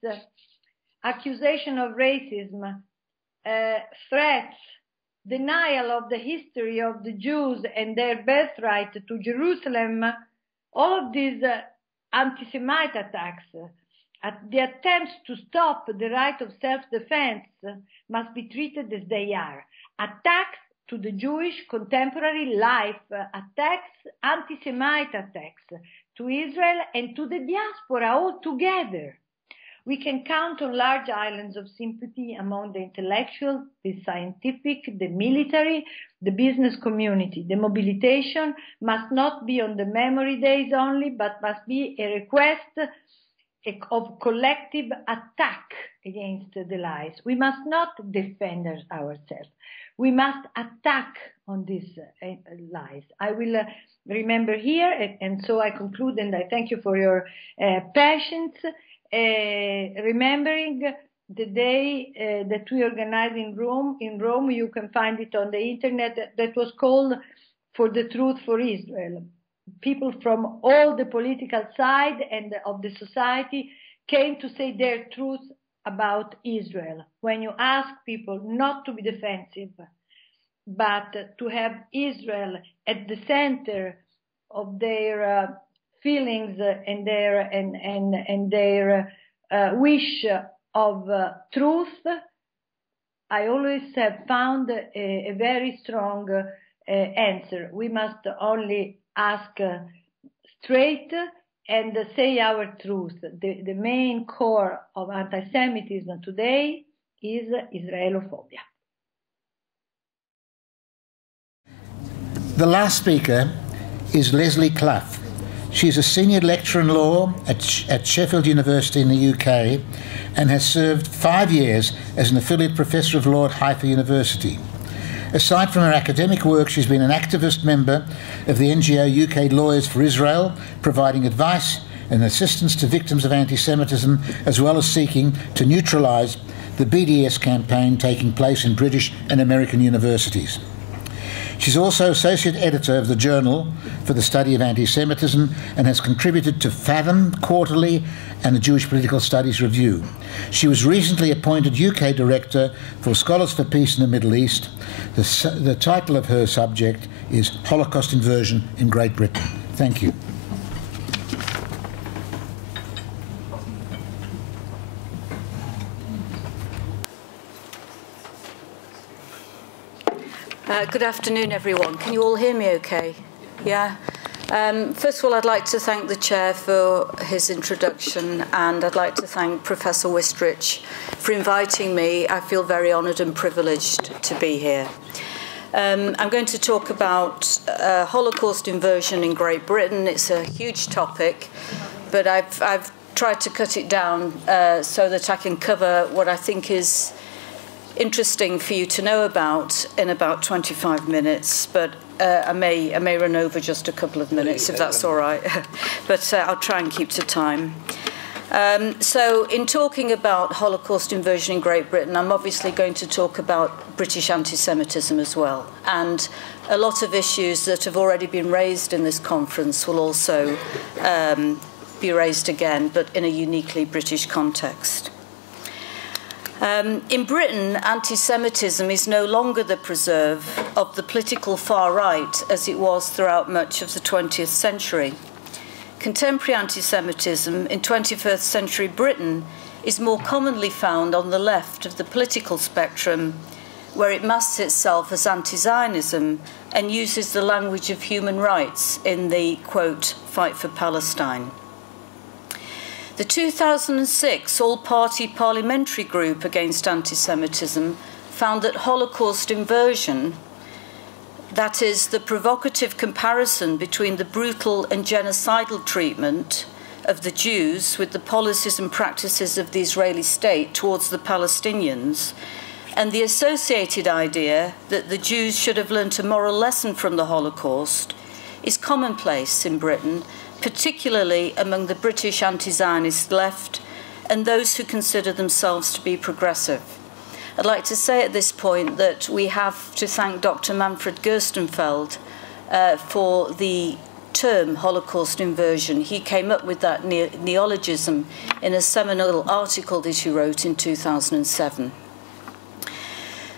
accusation of racism, threats, denial of the history of the Jews and their birthright to Jerusalem, all of these anti-Semite attacks, the attempts to stop the right of self-defense must be treated as they are. Attacks to the Jewish contemporary life, attacks, anti-Semite attacks to Israel and to the diaspora altogether. We can count on large islands of sympathy among the intellectual, the scientific, the military, the business community. The mobilization must not be on the memory days only, but must be a request of collective attack against the lies. We must not defend ourselves. We must attack on these lies. I will remember here, and so I conclude, and I thank you for your patience, remembering the day that we organized in Rome. You can find it on the internet, that was called For the Truth for Israel. People from all the political side and of the society came to say their truth about Israel. When you ask people not to be defensive, but to have Israel at the center of their feelings and their wish of truth, I always have found a very strong answer. We must only ask straight and say our truth. The main core of anti-Semitism today is Israelophobia. The last speaker is Leslie Clough. She's a senior lecturer in law at Sheffield University in the UK and has served 5 years as an affiliate professor of law at Haifa University. Aside from her academic work, she's been an activist member of the NGO UK Lawyers for Israel, providing advice and assistance to victims of anti-Semitism, as well as seeking to neutralise the BDS campaign taking place in British and American universities. She's also associate editor of the Journal for the Study of Anti-Semitism and has contributed to Fathom Quarterly and the Jewish Political Studies Review. She was recently appointed UK Director for Scholars for Peace in the Middle East. The title of her subject is Holocaust Inversion in Great Britain. Thank you. Good afternoon, everyone. Can you all hear me okay? Yeah? First of all, I'd like to thank the Chair for his introduction, and I'd like to thank Professor Wistrich for inviting me. I feel very honoured and privileged to be here. I'm going to talk about Holocaust inversion in Great Britain. It's a huge topic, but I've tried to cut it down so that I can cover what I think is interesting for you to know about in about 25 minutes, but I may run over just a couple of minutes if that's all right. But I'll try and keep to time. So in talking about Holocaust inversion in Great Britain, I'm obviously going to talk about British anti-Semitism as well. And a lot of issues that have already been raised in this conference will also be raised again, but in a uniquely British context. In Britain, anti-Semitism is no longer the preserve of the political far right as it was throughout much of the 20th century. Contemporary anti-Semitism in 21st century Britain is more commonly found on the left of the political spectrum, where it masks itself as anti-Zionism and uses the language of human rights in the, quote, fight for Palestine. The 2006 all-party parliamentary group against anti-Semitism found that Holocaust inversion that is, the provocative comparison between the brutal and genocidal treatment of the Jews with the policies and practices of the Israeli state towards the Palestinians, and the associated idea that the Jews should have learnt a moral lesson from the Holocaust, is commonplace in Britain, particularly among the British anti-Zionist left and those who consider themselves to be progressive. I'd like to say at this point that we have to thank Dr. Manfred Gerstenfeld for the term Holocaust inversion. He came up with that neologism in a seminal article that he wrote in 2007.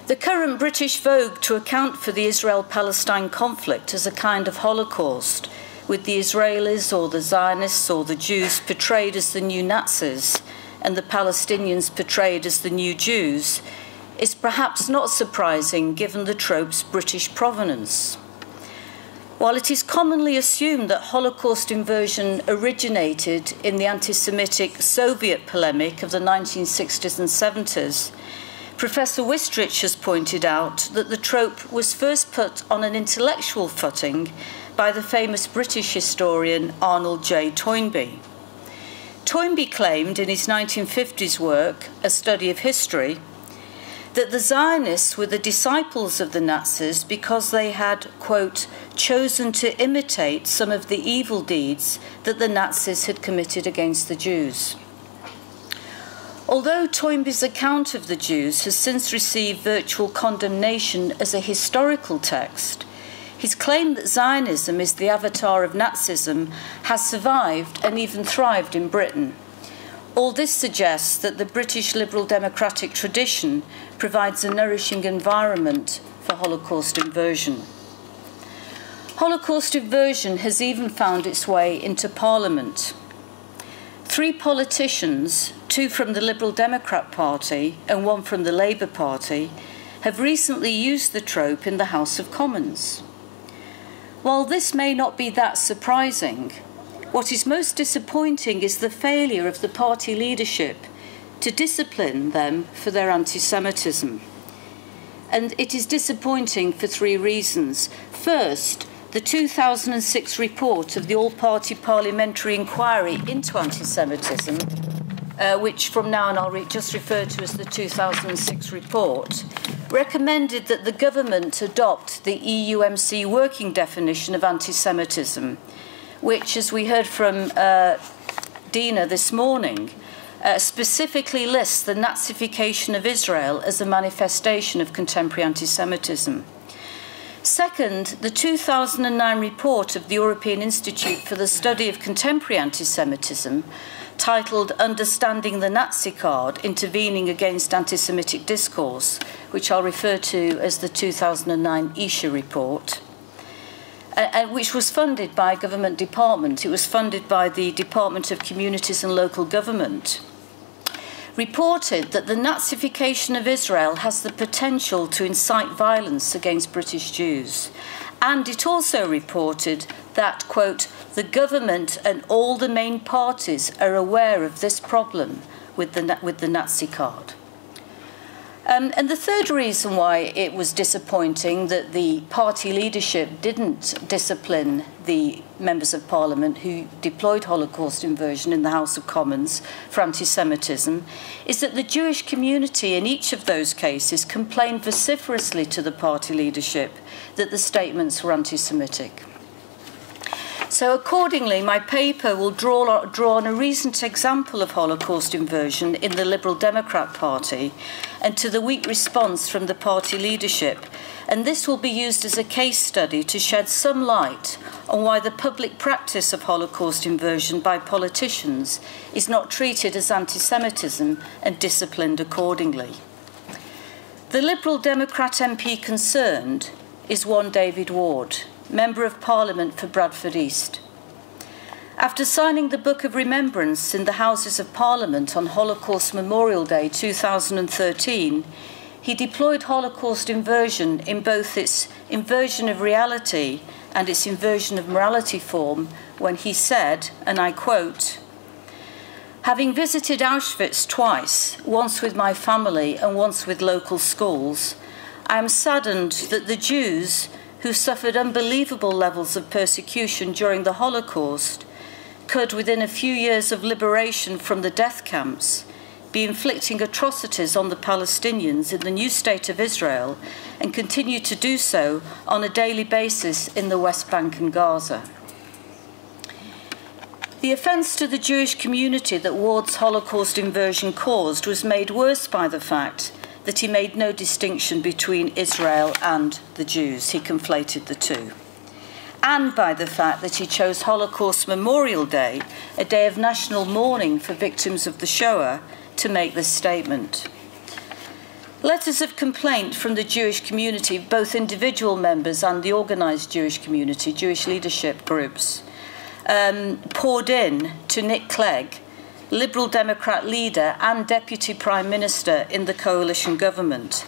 The current British vogue to account for the Israel-Palestine conflict as a kind of Holocaust, with the Israelis or the Zionists or the Jews portrayed as the new Nazis and the Palestinians portrayed as the new Jews, is perhaps not surprising given the trope's British provenance. While it is commonly assumed that Holocaust inversion originated in the anti-Semitic Soviet polemic of the 1960s and 70s, Professor Wistrich has pointed out that the trope was first put on an intellectual footing by the famous British historian Arnold J. Toynbee. Toynbee claimed in his 1950s work, A Study of History, that the Zionists were the disciples of the Nazis because they had, quote, chosen to imitate some of the evil deeds that the Nazis had committed against the Jews. Although Toynbee's account of the Jews has since received virtual condemnation as a historical text, his claim that Zionism is the avatar of Nazism has survived and even thrived in Britain. All this suggests that the British liberal democratic tradition provides a nourishing environment for Holocaust inversion. Holocaust inversion has even found its way into Parliament. 3 politicians, 2 from the Liberal Democrat Party and 1 from the Labour Party, have recently used the trope in the House of Commons. While this may not be that surprising, what is most disappointing is the failure of the party leadership to discipline them for their anti-Semitism. And it is disappointing for 3 reasons. First, the 2006 report of the All-Party Parliamentary Inquiry into Anti-Semitism, which from now on I'll just refer to as the 2006 report, recommended that the government adopt the EUMC working definition of anti-Semitism, which, as we heard from Dina this morning, specifically lists the Nazification of Israel as a manifestation of contemporary anti-Semitism. Second, the 2009 report of the European Institute for the Study of Contemporary Anti-Semitism, titled Understanding the Nazi Card, Intervening Against Anti-Semitic Discourse, which I'll refer to as the 2009 ISHA report, which was funded by a government department. It was funded by the Department of Communities and Local Government, reported that the Nazification of Israel has the potential to incite violence against British Jews. And it also reported that, quote, the government and all the main parties are aware of this problem with the Nazi card. And the third reason why it was disappointing that the party leadership didn't discipline the members of Parliament who deployed Holocaust inversion in the House of Commons for anti-Semitism is that the Jewish community in each of those cases complained vociferously to the party leadership that the statements were anti-Semitic. So accordingly, my paper will draw on a recent example of Holocaust inversion in the Liberal Democrat Party and to the weak response from the party leadership. And this will be used as a case study to shed some light on why the public practice of Holocaust inversion by politicians is not treated as anti-Semitism and disciplined accordingly. The Liberal Democrat MP concerned is one David Ward, Member of Parliament for Bradford East. After signing the Book of Remembrance in the Houses of Parliament on Holocaust Memorial Day 2013, he deployed Holocaust inversion in both its inversion of reality and its inversion of morality form when he said, and I quote, "Having visited Auschwitz twice, once with my family and once with local schools, I am saddened that the Jews who suffered unbelievable levels of persecution during the Holocaust, could, within a few years of liberation from the death camps, be inflicting atrocities on the Palestinians in the new state of Israel and continue to do so on a daily basis in the West Bank and Gaza. The offence to the Jewish community that Ward's Holocaust inversion caused was made worse by the fact that he made no distinction between Israel and the Jews. He conflated the two. And by the fact that he chose Holocaust Memorial Day, a day of national mourning for victims of the Shoah, to make this statement. Letters of complaint from the Jewish community, both individual members and the organised Jewish community, Jewish leadership groups, poured in to Nick Clegg, Liberal Democrat leader and Deputy Prime Minister in the coalition government.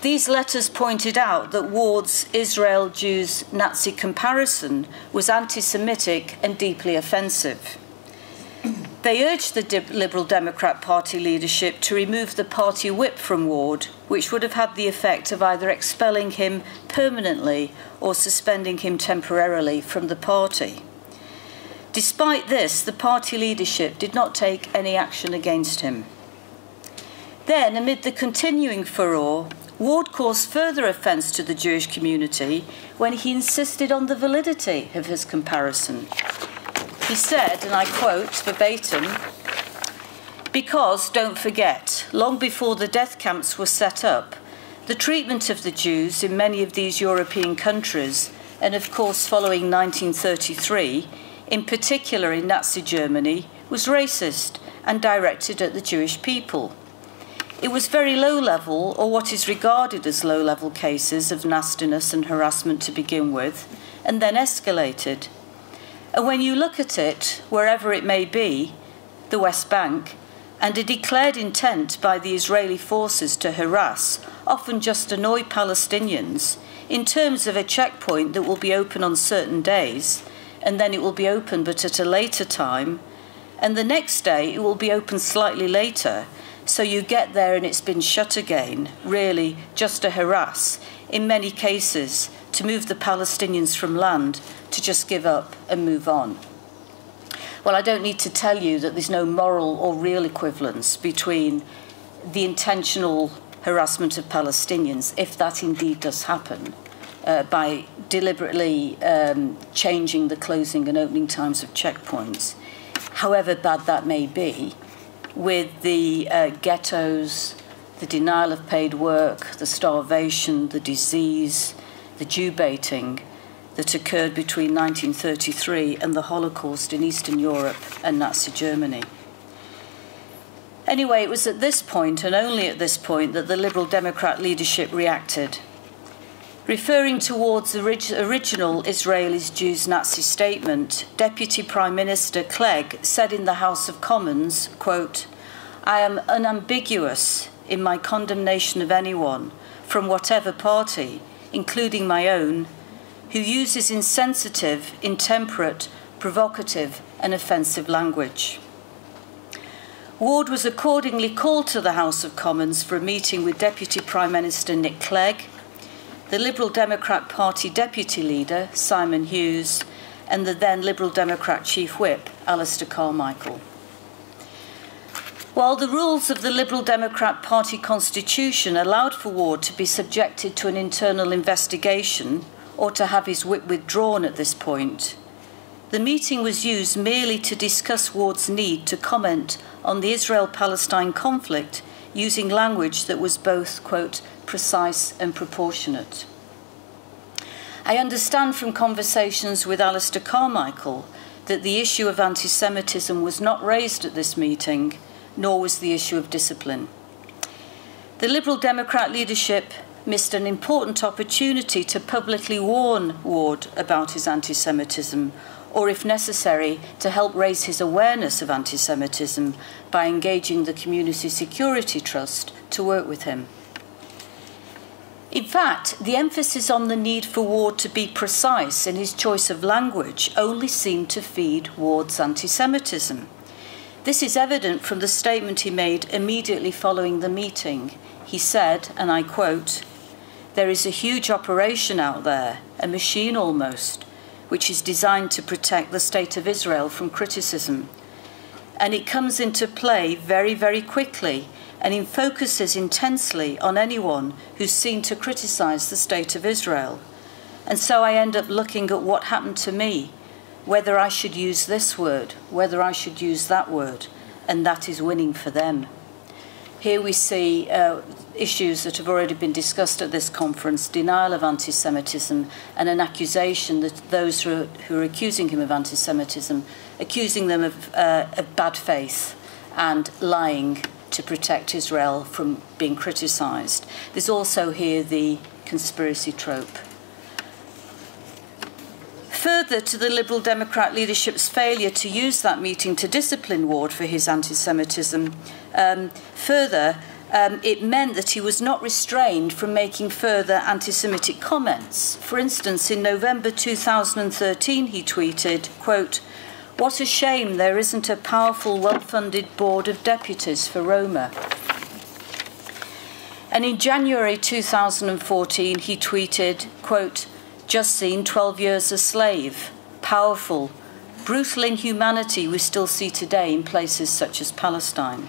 These letters pointed out that Ward's Israel Jews Nazi comparison was anti-Semitic and deeply offensive. They urged the Liberal Democrat Party leadership to remove the party whip from Ward, which would have had the effect of either expelling him permanently or suspending him temporarily from the party. Despite this, the party leadership did not take any action against him. Then, amid the continuing furore, Ward caused further offence to the Jewish community when he insisted on the validity of his comparison. He said, and I quote verbatim, "Because, don't forget, long before the death camps were set up, the treatment of the Jews in many of these European countries, and of course following 1933, in particular in Nazi Germany, was racist and directed at the Jewish people. It was very low-level, or what is regarded as low-level cases of nastiness and harassment to begin with, and then escalated. And when you look at it, wherever it may be, the West Bank, and a declared intent by the Israeli forces to harass, often just annoy Palestinians, in terms of a checkpoint that will be open on certain days, and then it will be open but at a later time, and the next day it will be open slightly later, so you get there and it's been shut again, really just to harass, in many cases, to move the Palestinians from land, to just give up and move on. Well, I don't need to tell you that there's no moral or real equivalence between the intentional harassment of Palestinians, if that indeed does happen, by deliberately changing the closing and opening times of checkpoints, however bad that may be, with the ghettos, the denial of paid work, the starvation, the disease, the Jew baiting that occurred between 1933 and the Holocaust in Eastern Europe and Nazi Germany. Anyway, it was at this point, and only at this point, that the Liberal Democrat leadership reacted. Referring towards the original Israelis Jews Nazi statement, Deputy Prime Minister Clegg said in the House of Commons, quote, "I am unambiguous in my condemnation of anyone, from whatever party, including my own, who uses insensitive, intemperate, provocative and offensive language." Ward was accordingly called to the House of Commons for a meeting with Deputy Prime Minister Nick Clegg, the Liberal Democrat Party Deputy Leader, Simon Hughes, and the then Liberal Democrat Chief Whip, Alistair Carmichael. While the rules of the Liberal Democrat Party constitution allowed for Ward to be subjected to an internal investigation or to have his whip withdrawn at this point, the meeting was used merely to discuss Ward's need to comment on the Israel-Palestine conflict using language that was both, quote, precise and proportionate. I understand from conversations with Alistair Carmichael that the issue of anti-Semitism was not raised at this meeting, nor was the issue of discipline. The Liberal Democrat leadership missed an important opportunity to publicly warn Ward about his anti-Semitism, or if necessary, to help raise his awareness of anti-Semitism by engaging the Community Security Trust to work with him. In fact, the emphasis on the need for Ward to be precise in his choice of language only seemed to feed Ward's anti-Semitism. This is evident from the statement he made immediately following the meeting. He said, and I quote, there is a huge operation out there, a machine almost, which is designed to protect the state of Israel from criticism. And it comes into play very, very quickly, and it focuses intensely on anyone who's seen to criticize the state of Israel. And so I end up looking at what happened to me, whether I should use this word, whether I should use that word, and that is winning for them. Here we see issues that have already been discussed at this conference: denial of anti-Semitism, and an accusation that those who are accusing him of anti-Semitism, accusing them of bad faith and lying to protect Israel from being criticised. There's also here the conspiracy trope. Further to the Liberal Democrat leadership's failure to use that meeting to discipline Ward for his anti-Semitism, it meant that he was not restrained from making further anti-Semitic comments. For instance, in November 2013, he tweeted, quote, "What a shame there isn't a powerful, well-funded board of deputies for Roma." And in January 2014, he tweeted, quote, "Just seen 12 years a slave, powerful, brutal inhumanity we still see today in places such as Palestine."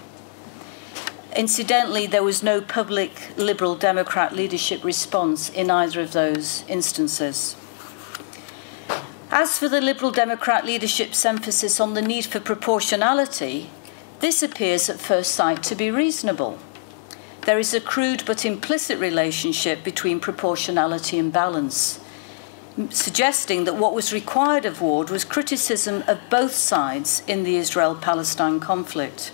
Incidentally, there was no public Liberal Democrat leadership response in either of those instances. As for the Liberal Democrat leadership's emphasis on the need for proportionality, this appears at first sight to be reasonable. There is a crude but implicit relationship between proportionality and balance, suggesting that what was required of Ward was criticism of both sides in the Israel-Palestine conflict.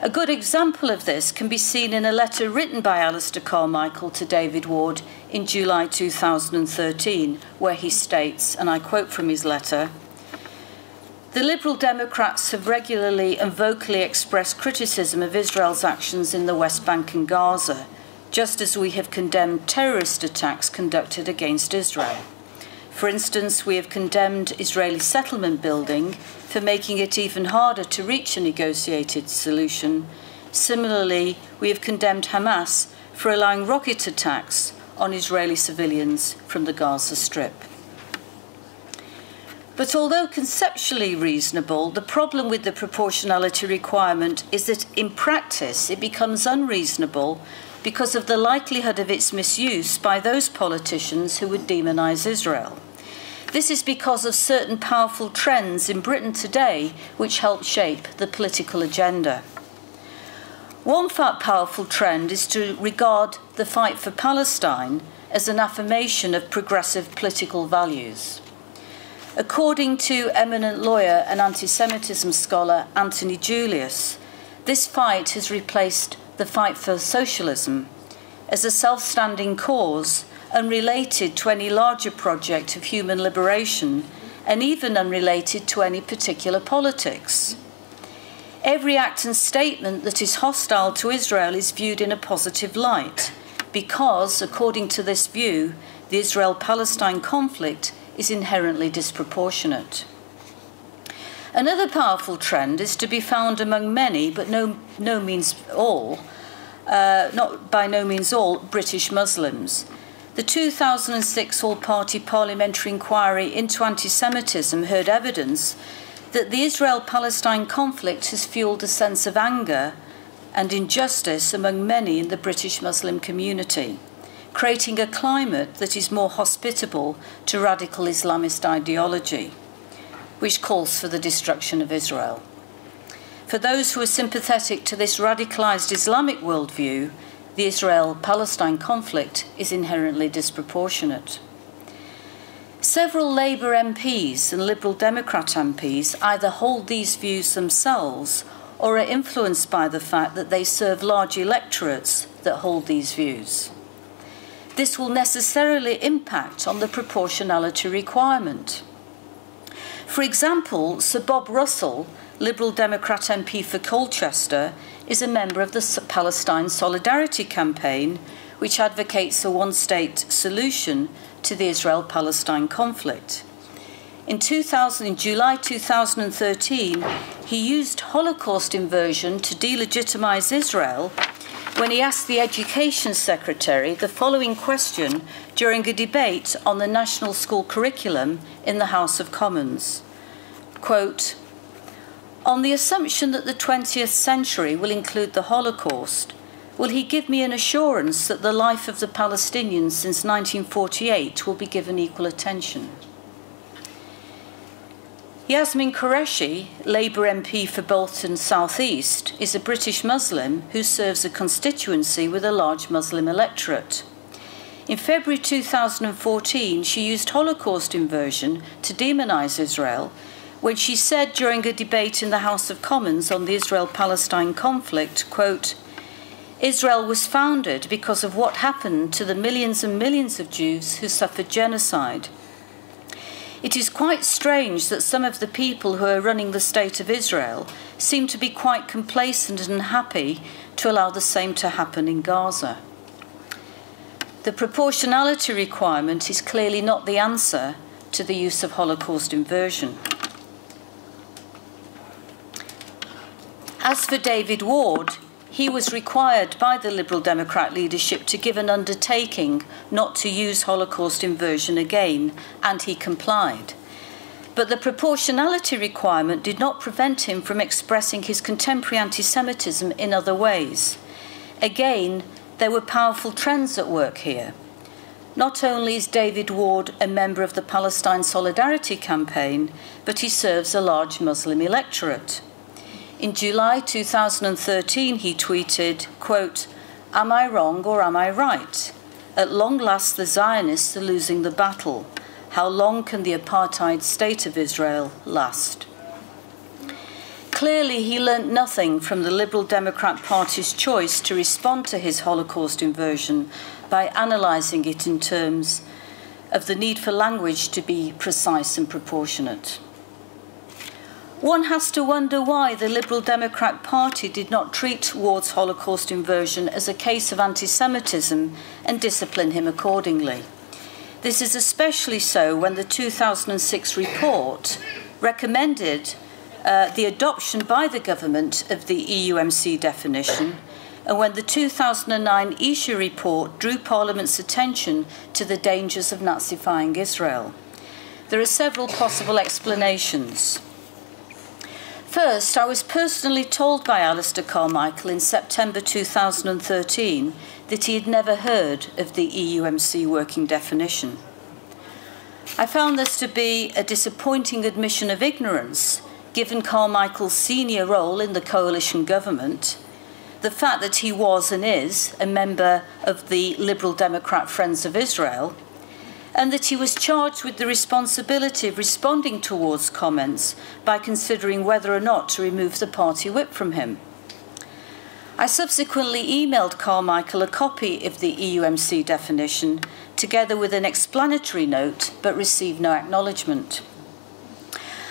A good example of this can be seen in a letter written by Alistair Carmichael to David Ward in July 2013, where he states, and I quote from his letter, "The Liberal Democrats have regularly and vocally expressed criticism of Israel's actions in the West Bank and Gaza, just as we have condemned terrorist attacks conducted against Israel. For instance, we have condemned Israeli settlement building for making it even harder to reach a negotiated solution. Similarly, we have condemned Hamas for allowing rocket attacks on Israeli civilians from the Gaza Strip." But although conceptually reasonable, the problem with the proportionality requirement is that in practice it becomes unreasonable because of the likelihood of its misuse by those politicians who would demonise Israel. This is because of certain powerful trends in Britain today which help shape the political agenda. One powerful trend is to regard the fight for Palestine as an affirmation of progressive political values. According to eminent lawyer and anti-Semitism scholar Anthony Julius, this fight has replaced the fight for socialism as a self-standing cause, unrelated to any larger project of human liberation, and even unrelated to any particular politics. Every act and statement that is hostile to Israel is viewed in a positive light, because, according to this view, the Israel-Palestine conflict is inherently disproportionate. Another powerful trend is to be found among many, but no means all, not by no means all, British Muslims. The 2006 all-party parliamentary inquiry into anti-Semitism heard evidence that the Israel-Palestine conflict has fueled a sense of anger and injustice among many in the British Muslim community, creating a climate that is more hospitable to radical Islamist ideology, which calls for the destruction of Israel. For those who are sympathetic to this radicalised Islamic worldview, the Israel-Palestine conflict is inherently disproportionate. Several Labour MPs and Liberal Democrat MPs either hold these views themselves or are influenced by the fact that they serve large electorates that hold these views. This will necessarily impact on the proportionality requirement. For example, Sir Bob Russell, Liberal Democrat MP for Colchester, is a member of the Palestine Solidarity Campaign, which advocates a one-state solution to the Israel-Palestine conflict. In July 2013, he used Holocaust inversion to delegitimize Israel when he asked the Education Secretary the following question during a debate on the national school curriculum in the House of Commons. Quote, "On the assumption that the 20th century will include the Holocaust, will he give me an assurance that the life of the Palestinians since 1948 will be given equal attention?" Yasmin Qureshi, Labour MP for Bolton South East, is a British Muslim who serves a constituency with a large Muslim electorate. In February 2014, she used Holocaust inversion to demonise Israel when she said during a debate in the House of Commons on the Israel-Palestine conflict, quote, "Israel was founded because of what happened to the millions and millions of Jews who suffered genocide. It is quite strange that some of the people who are running the state of Israel seem to be quite complacent and happy to allow the same to happen in Gaza." The proportionality requirement is clearly not the answer to the use of Holocaust inversion. As for David Ward, he was required by the Liberal Democrat leadership to give an undertaking not to use Holocaust inversion again, and he complied. But the proportionality requirement did not prevent him from expressing his contemporary anti-Semitism in other ways. Again, there were powerful trends at work here. Not only is David Ward a member of the Palestine Solidarity Campaign, but he serves a large Muslim electorate. In July 2013, he tweeted, quote, "Am I wrong or am I right? At long last, the Zionists are losing the battle. How long can the apartheid state of Israel last?" Clearly, he learnt nothing from the Liberal Democrat Party's choice to respond to his Holocaust inversion by analysing it in terms of the need for language to be precise and proportionate. One has to wonder why the Liberal Democrat Party did not treat Ward's Holocaust inversion as a case of anti-Semitism and discipline him accordingly. This is especially so when the 2006 report recommended the adoption by the government of the EUMC definition, and when the 2009 Isha report drew Parliament's attention to the dangers of Nazifying Israel. There are several possible explanations. First, I was personally told by Alistair Carmichael in September 2013 that he had never heard of the EUMC working definition. I found this to be a disappointing admission of ignorance, given Carmichael's senior role in the coalition government, the fact that he was and is a member of the Liberal Democrat Friends of Israel, and that he was charged with the responsibility of responding towards comments by considering whether or not to remove the party whip from him. I subsequently emailed Carmichael a copy of the EUMC definition, together with an explanatory note, but received no acknowledgement.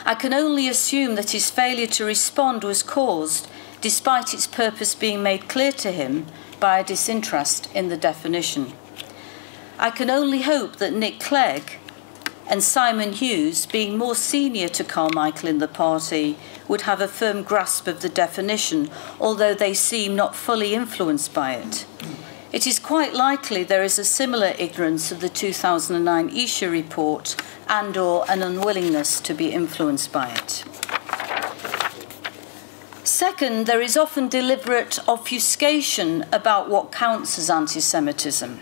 I can only assume that his failure to respond was caused, despite its purpose being made clear to him, by a disinterest in the definition. I can only hope that Nick Clegg and Simon Hughes, being more senior to Carmichael in the party, would have a firm grasp of the definition, although they seem not fully influenced by it. It is quite likely there is a similar ignorance of the 2009 Isha report and/or an unwillingness to be influenced by it. Second, there is often deliberate obfuscation about what counts as anti-Semitism.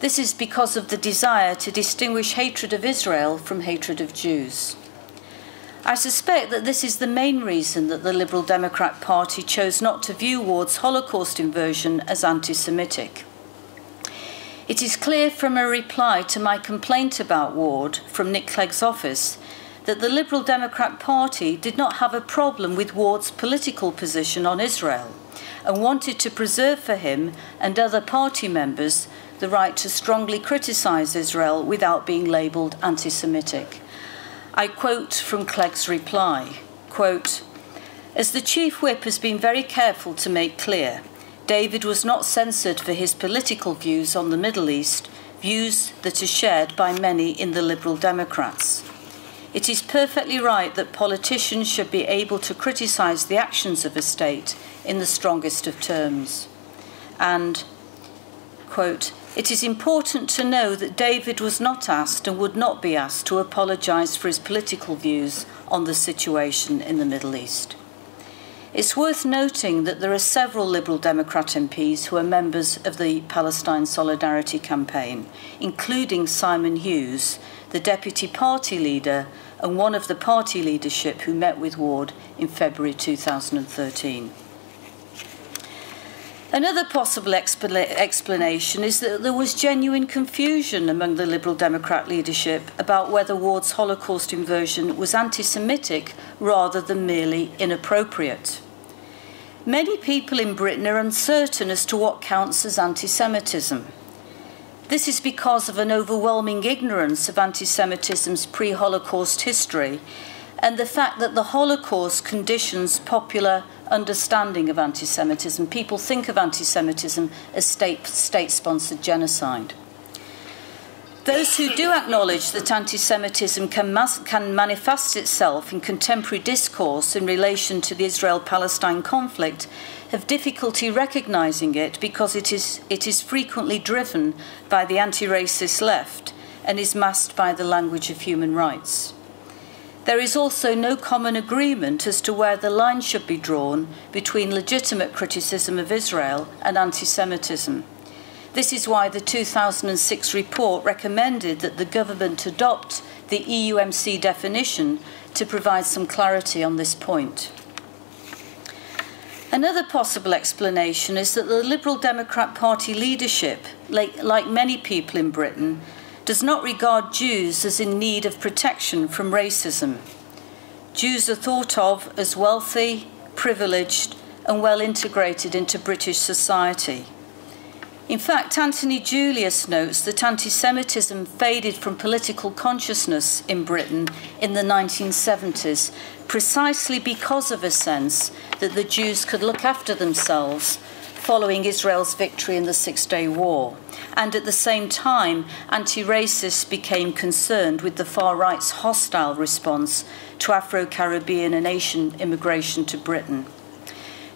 This is because of the desire to distinguish hatred of Israel from hatred of Jews. I suspect that this is the main reason that the Liberal Democrat Party chose not to view Ward's Holocaust inversion as anti-Semitic. It is clear from a reply to my complaint about Ward from Nick Clegg's office that the Liberal Democrat Party did not have a problem with Ward's political position on Israel and wanted to preserve for him and other party members the right to strongly criticise Israel without being labelled anti-Semitic. I quote from Clegg's reply, quote, "As the Chief Whip has been very careful to make clear, David was not censored for his political views on the Middle East, views that are shared by many in the Liberal Democrats. It is perfectly right that politicians should be able to criticise the actions of a state in the strongest of terms. and, quote, "It is important to know that David was not asked and would not be asked to apologise for his political views on the situation in the Middle East." It's worth noting that there are several Liberal Democrat MPs who are members of the Palestine Solidarity Campaign, including Simon Hughes, the Deputy Party Leader and one of the party leadership who met with Ward in February 2013. Another possible explanation is that there was genuine confusion among the Liberal Democrat leadership about whether Ward's Holocaust inversion was anti-Semitic rather than merely inappropriate. Many people in Britain are uncertain as to what counts as anti-Semitism. This is because of an overwhelming ignorance of anti-Semitism's pre-Holocaust history and the fact that the Holocaust conditions popular understanding of anti-Semitism. People think of anti-Semitism as state-sponsored genocide. Those who do acknowledge that anti-Semitism can manifest itself in contemporary discourse in relation to the Israel-Palestine conflict have difficulty recognising it because it is frequently driven by the anti-racist left and is masked by the language of human rights. There is also no common agreement as to where the line should be drawn between legitimate criticism of Israel and anti-Semitism. This is why the 2006 report recommended that the government adopt the EUMC definition to provide some clarity on this point. Another possible explanation is that the Liberal Democrat Party leadership, like many people in Britain, does not regard Jews as in need of protection from racism. Jews are thought of as wealthy, privileged, and well integrated into British society. In fact, Anthony Julius notes that anti-Semitism faded from political consciousness in Britain in the 1970s precisely because of a sense that the Jews could look after themselves following Israel's victory in the Six-Day War. And at the same time, anti-racists became concerned with the far-right's hostile response to Afro-Caribbean and Asian immigration to Britain.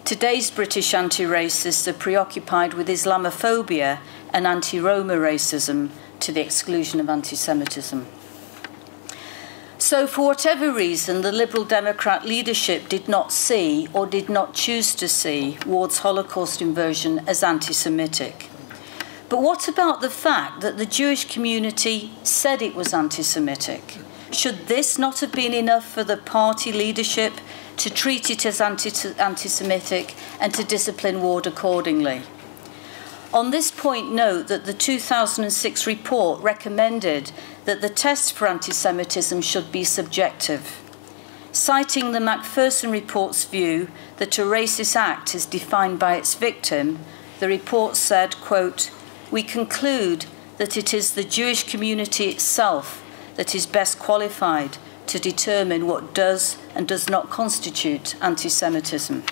Today's British anti-racists are preoccupied with Islamophobia and anti-Roma racism to the exclusion of anti-Semitism. So for whatever reason, the Liberal Democrat leadership did not see or did not choose to see Ward's Holocaust inversion as anti-Semitic. But what about the fact that the Jewish community said it was anti-Semitic? Should this not have been enough for the party leadership to treat it as anti-Semitic and to discipline Ward accordingly? On this point, note that the 2006 report recommended that the test for anti-Semitism should be subjective. Citing the Macpherson report's view that a racist act is defined by its victim, the report said, quote, "We conclude that it is the Jewish community itself that is best qualified to determine what does and does not constitute anti-Semitism."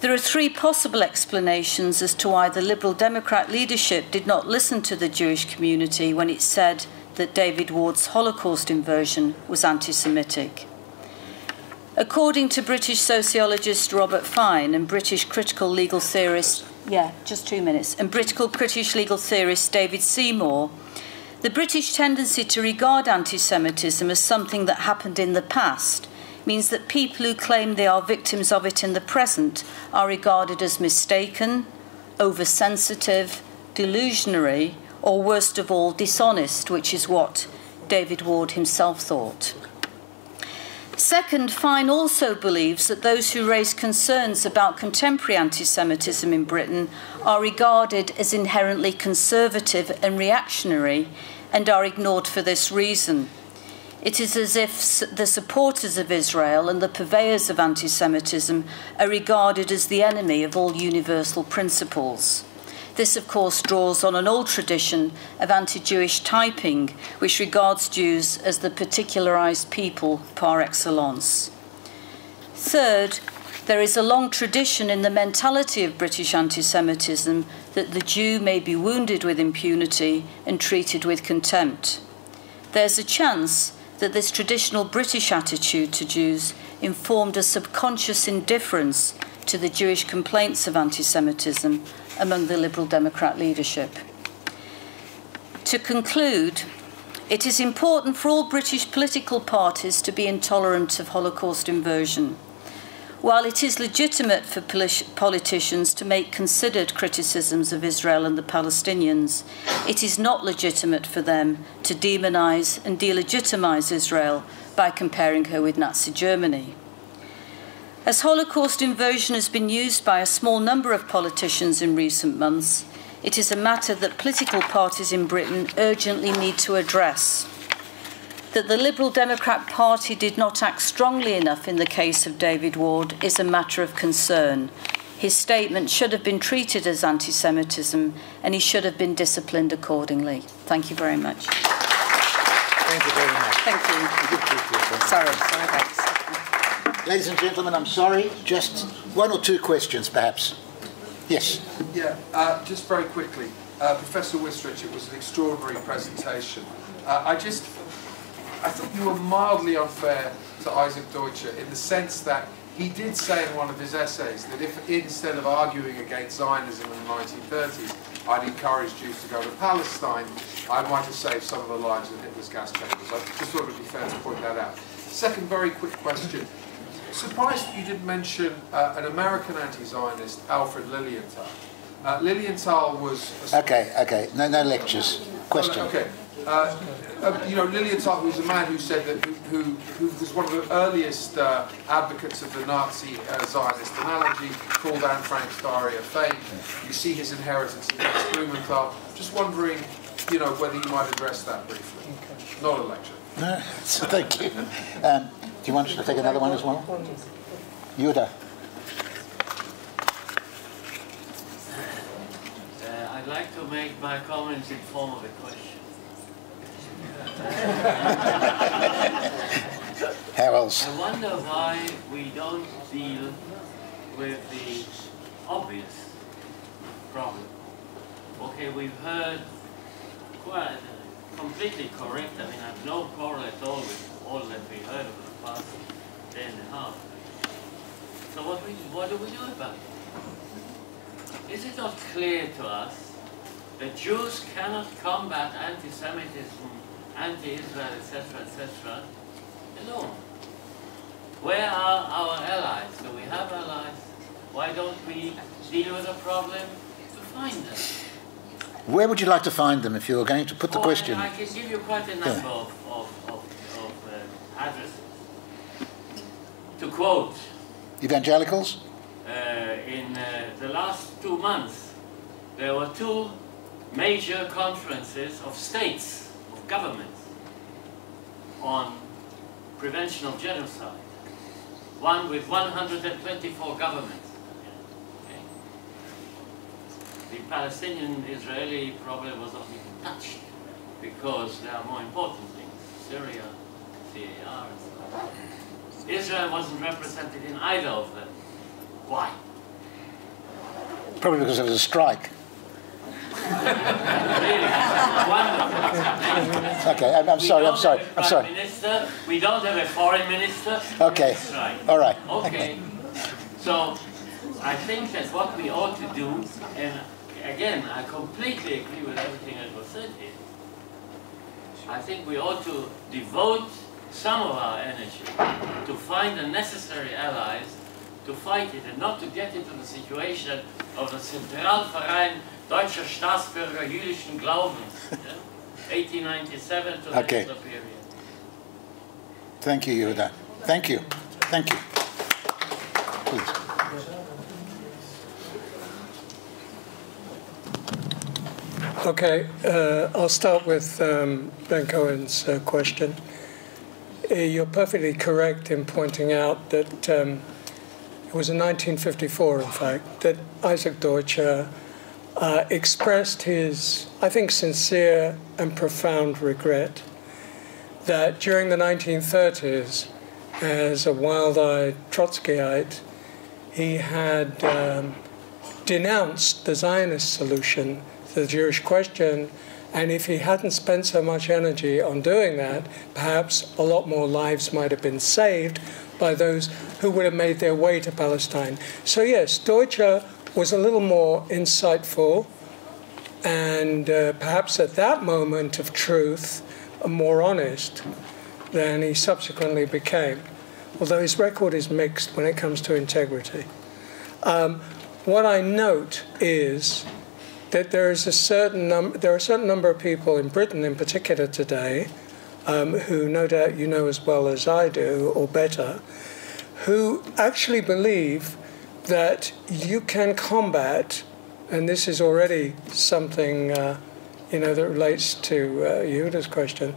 There are three possible explanations as to why the Liberal Democrat leadership did not listen to the Jewish community when it said that David Ward's Holocaust inversion was anti-Semitic. According to British sociologist Robert Fine and British critical legal theorist, and British legal theorist David Seymour, the British tendency to regard anti-Semitism as something that happened in the past means that people who claim they are victims of it in the present are regarded as mistaken, oversensitive, delusionary, or worst of all, dishonest, which is what David Ward himself thought. Second, Fine also believes that those who raise concerns about contemporary anti-Semitism in Britain are regarded as inherently conservative and reactionary and are ignored for this reason. It is as if the supporters of Israel and the purveyors of anti-Semitism are regarded as the enemy of all universal principles. This, of course, draws on an old tradition of anti-Jewish typing, which regards Jews as the particularized people par excellence. Third, there is a long tradition in the mentality of British anti-Semitism that the Jew may be wounded with impunity and treated with contempt. There's a chance that this traditional British attitude to Jews informed a subconscious indifference to the Jewish complaints of anti-Semitism among the Liberal Democrat leadership. To conclude, it is important for all British political parties to be intolerant of Holocaust inversion. While it is legitimate for politicians to make considered criticisms of Israel and the Palestinians, it is not legitimate for them to demonise and delegitimise Israel by comparing her with Nazi Germany. As Holocaust inversion has been used by a small number of politicians in recent months, it is a matter that political parties in Britain urgently need to address. That the Liberal Democrat Party did not act strongly enough in the case of David Ward is a matter of concern. His statement should have been treated as anti-Semitism, and he should have been disciplined accordingly. Thank you very much. Thank you very much. Thank you. Sorry. Ladies and gentlemen, I'm sorry, just one or two questions, perhaps. Yes. Yeah, just very quickly. Professor Wistrich, it was an extraordinary presentation. I thought you were mildly unfair to Isaac Deutscher in the sense that he did say in one of his essays that if instead of arguing against Zionism in the 1930s, I'd encourage Jews to go to Palestine, I might have saved some of the lives in Hitler's gas chambers. I just thought it would be fair to point that out. Second very quick question. Surprised that you didn't mention an American anti-Zionist, Alfred Lilienthal. Lilienthal was... Okay. No lectures. Question. Okay. You know, Lilienthal was a man who said that, who was one of the earliest advocates of the Nazi Zionist analogy, called Anne Frank's Diary of Fame. You see his inheritance in Max Blumenthal. Just wondering, you know, whether you might address that briefly. Not a lecture. No, thank you. Do you want us to take another one as well? Yuda. I'd like to make my comments in form of a question. How else? I wonder why we don't deal with the obvious problem. Okay, we've heard quite completely correct. I mean, I have no quarrel at all with all that we heard over the past day and a half. So what do we do about it? Is it not clear to us that Jews cannot combat anti-Semitism, anti-Israel, etc., alone? Where are our allies? Do we have allies? Why don't we deal with the problem to find them? Where would you like to find them if you were going to put the question? I can give you quite a number of addresses. To quote, Evangelicals? in the last 2 months, there were 2 major conferences of states, of governments, on prevention of genocide. One with 124 governments. Okay. The Palestinian-Israeli problem was not even touched because there are more important things. Syria, CAR, and so on. Israel wasn't represented in either of them. Why? Probably because there was a strike. Really? Wonderful. Okay, I'm sorry. Minister, we don't have a foreign minister. Okay, Right. all right. Okay. So, I think that what we ought to do, and again, I completely agree with everything that was said here, I think we ought to devote some of our energy to find the necessary allies to fight it and not to get into the situation of the Zentralverein Deutscher Staatsbürger jüdischen Glaubens, 1897 to the Hitler period. Thank you, Yehuda. Thank you. Please. Okay, I'll start with Ben Cohen's question. You're perfectly correct in pointing out that it was in 1954, in fact, that Isaac Deutscher expressed his, I think, sincere and profound regret that during the 1930s, as a wild-eyed Trotskyite, he had denounced the Zionist solution to the Jewish question, and if he hadn't spent so much energy on doing that, perhaps a lot more lives might have been saved by those who would have made their way to Palestine. So yes, Deutscher was a little more insightful and perhaps at that moment of truth, more honest than he subsequently became, although his record is mixed when it comes to integrity. What I note is that there are a certain number of people in Britain in particular today, who no doubt you know as well as I do, or better, who actually believe that you can combat, and this is already something that relates to Yehuda's question,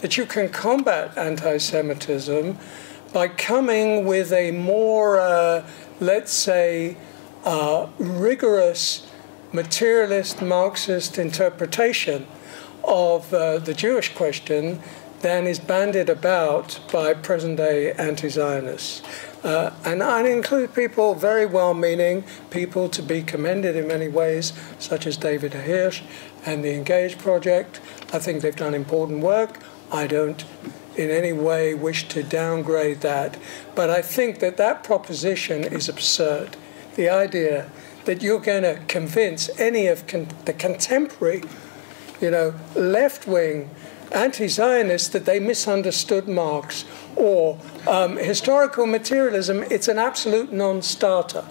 that you can combat anti-Semitism by coming with a more, let's say, rigorous materialist Marxist interpretation of the Jewish question than is bandied about by present-day anti-Zionists. And I include people, very well-meaning people to be commended in many ways, such as David Hirsch and the Engage Project. I think they've done important work. I don't in any way wish to downgrade that. But I think that that proposition is absurd. The idea that you're going to convince any of the contemporary, left-wing anti-Zionists that they misunderstood Marx or historical materialism, it's an absolute non-starter.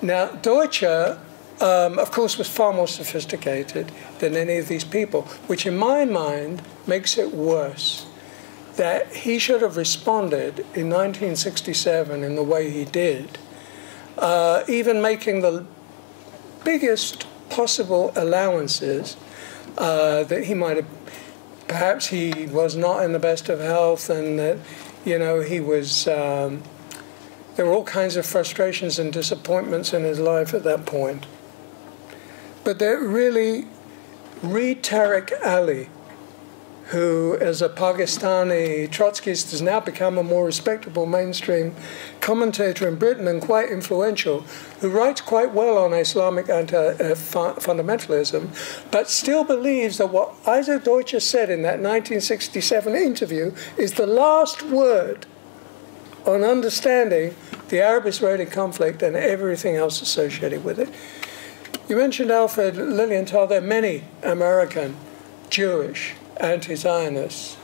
Now, Deutscher, of course, was far more sophisticated than any of these people, which in my mind makes it worse that he should have responded in 1967 in the way he did, even making the biggest possible allowances that he might have, perhaps he was not in the best of health, and that, he was, there were all kinds of frustrations and disappointments in his life at that point. But there really, read Tariq Ali, who as a Pakistani Trotskyist has now become a more respectable mainstream commentator in Britain and quite influential, who writes quite well on Islamic fundamentalism, but still believes that what Isaac Deutscher said in that 1967 interview is the last word on understanding the Arab-Israeli conflict and everything else associated with it. You mentioned Alfred Lilienthal. There are many American Jewish anti-Zionists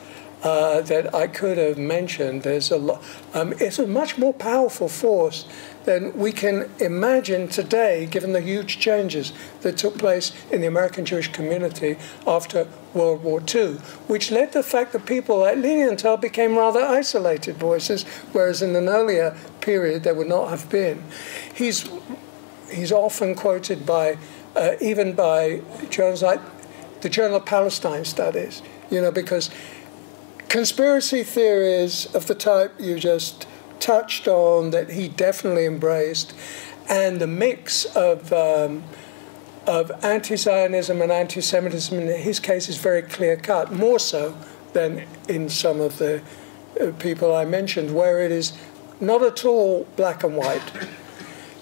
that I could have mentioned. There's a lot. It's a much more powerful force than we can imagine today, given the huge changes that took place in the American Jewish community after World War II, which led to the fact that people like Lilienthal became rather isolated voices, whereas in an earlier period they would not have been. He's often quoted by, even by journals like the Journal of Palestine Studies, because conspiracy theories of the type you just touched on that he definitely embraced, and the mix of anti-Zionism and anti-Semitism in his case is very clear-cut, more so than in some of the people I mentioned, where it is not at all black and white.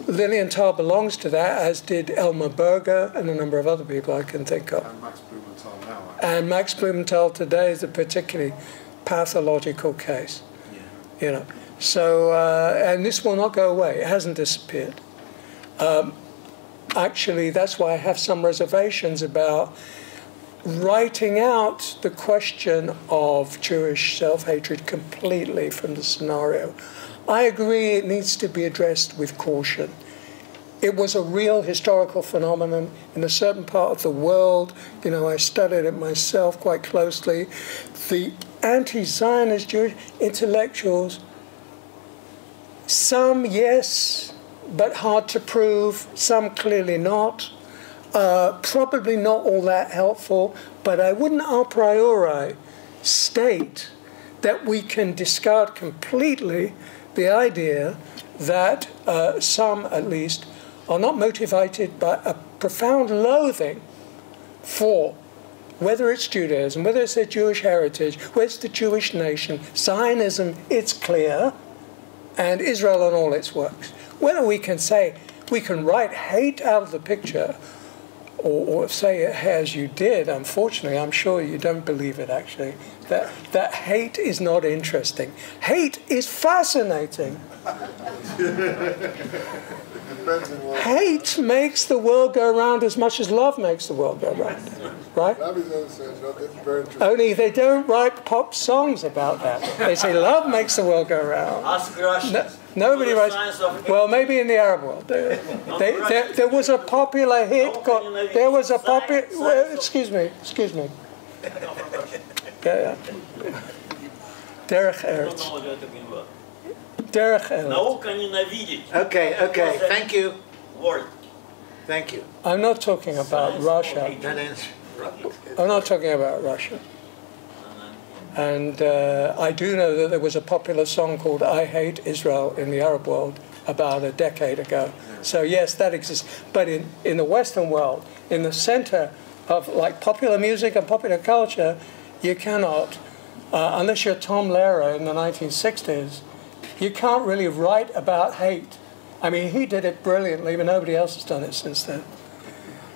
Lilienthal belongs to that, as did Elmer Berger and a number of other people I can think of. And Max Blumenthal now. And Max Blumenthal today is a particularly pathological case. Yeah. So, and this will not go away. It hasn't disappeared. Actually, that's why I have some reservations about writing out the question of Jewish self-hatred completely from the scenario. I agree it needs to be addressed with caution. It was a real historical phenomenon in a certain part of the world. I studied it myself quite closely. The anti-Zionist Jewish intellectuals, some yes, but hard to prove, some clearly not. Probably not all that helpful, but I wouldn't a priori state that we can discard completely the idea that some, at least, are not motivated by a profound loathing for whether it's Judaism, whether it's their Jewish heritage, whether it's the Jewish nation, Zionism, it's clear, and Israel and all its works. Whether we can say, we can write hate out of the picture, or say it as you did, unfortunately, I'm sure you don't believe it actually, that hate is not interesting. Hate is fascinating. Hate makes the world go round as much as love makes the world go round, right? Only they don't write pop songs about that. They say love makes the world go round. Ask Russia. Nobody writes. Well, maybe in the Arab world. There was a popular hit. There was a popular. Well, excuse me. Yeah. Derech Eretz. Derech Eretz. Okay. Thank you. Thank you. I'm not talking about Russia. I'm not talking about Russia. And I do know that there was a popular song called I Hate Israel in the Arab world about a decade ago. So yes, that exists. But in the Western world, in the center of like popular music and popular culture, you cannot, unless you're Tom Lehrer in the 1960s, you can't really write about hate. I mean, he did it brilliantly, but nobody else has done it since then.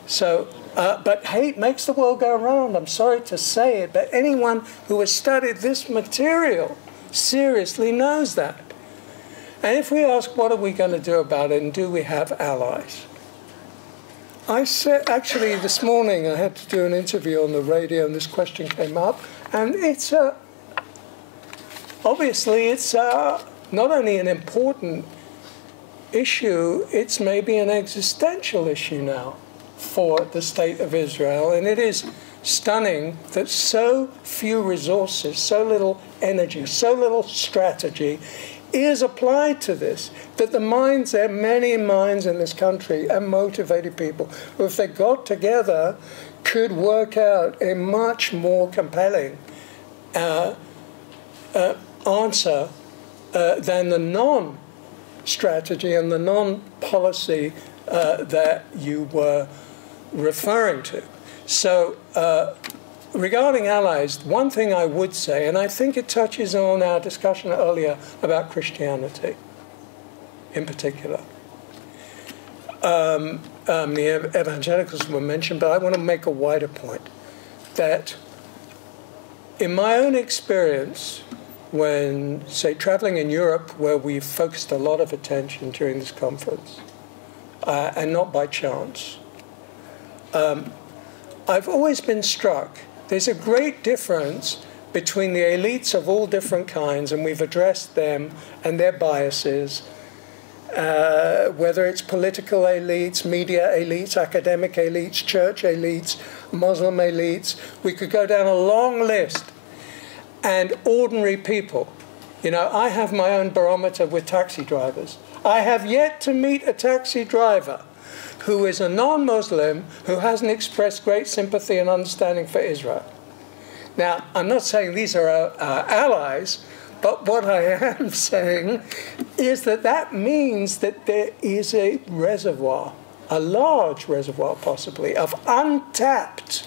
So, but hate makes the world go round. I'm sorry to say it, but anyone who has studied this material seriously knows that. And if we ask, what are we going to do about it, and do we have allies? I said, actually, this morning I had to do an interview on the radio, and this question came up. And it's obviously, it's not only an important issue, it's maybe an existential issue now for the state of Israel. And it is stunning that so few resources, so little energy, so little strategy is applied to this, that the minds, there are many minds in this country and motivated people who, if they got together, could work out a much more compelling answer than the non-strategy and the non-policy that you were referring to. So regarding allies, one thing I would say, and I think it touches on our discussion earlier about Christianity in particular. The evangelicals were mentioned, but I want to make a wider point that in my own experience, when, say, traveling in Europe, where we've focused a lot of attention during this conference, and not by chance, I've always been struck. There's a great difference between the elites of all different kinds, and we've addressed them and their biases, whether it's political elites, media elites, academic elites, church elites, Muslim elites. We could go down a long list. And ordinary people. You know, I have my own barometer with taxi drivers. I have yet to meet a taxi driver who is a non-Muslim who hasn't expressed great sympathy and understanding for Israel. Now, I'm not saying these are our allies, but what I am saying is that that means that there is a reservoir, a large reservoir possibly, of untapped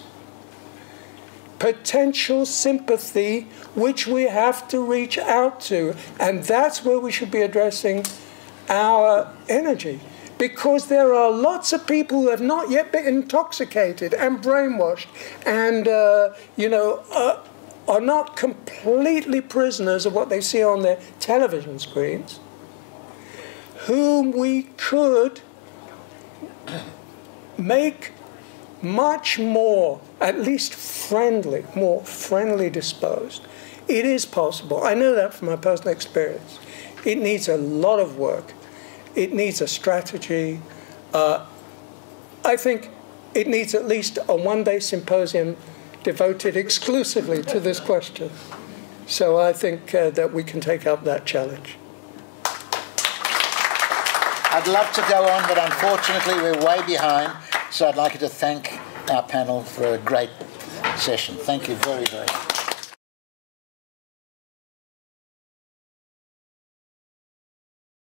potential sympathy which we have to reach out to. And that's where we should be addressing our energy. Because there are lots of people who have not yet been intoxicated and brainwashed and, are not completely prisoners of what they see on their television screens, whom we could make much more, at least friendly, more friendly disposed. It is possible. I know that from my personal experience. It needs a lot of work. It needs a strategy. I think it needs at least a one-day symposium devoted exclusively to this question. So I think that we can take up that challenge. I'd love to go on, but unfortunately we're way behind. So I'd like you to thank our panel for a great session. Thank you very, very much.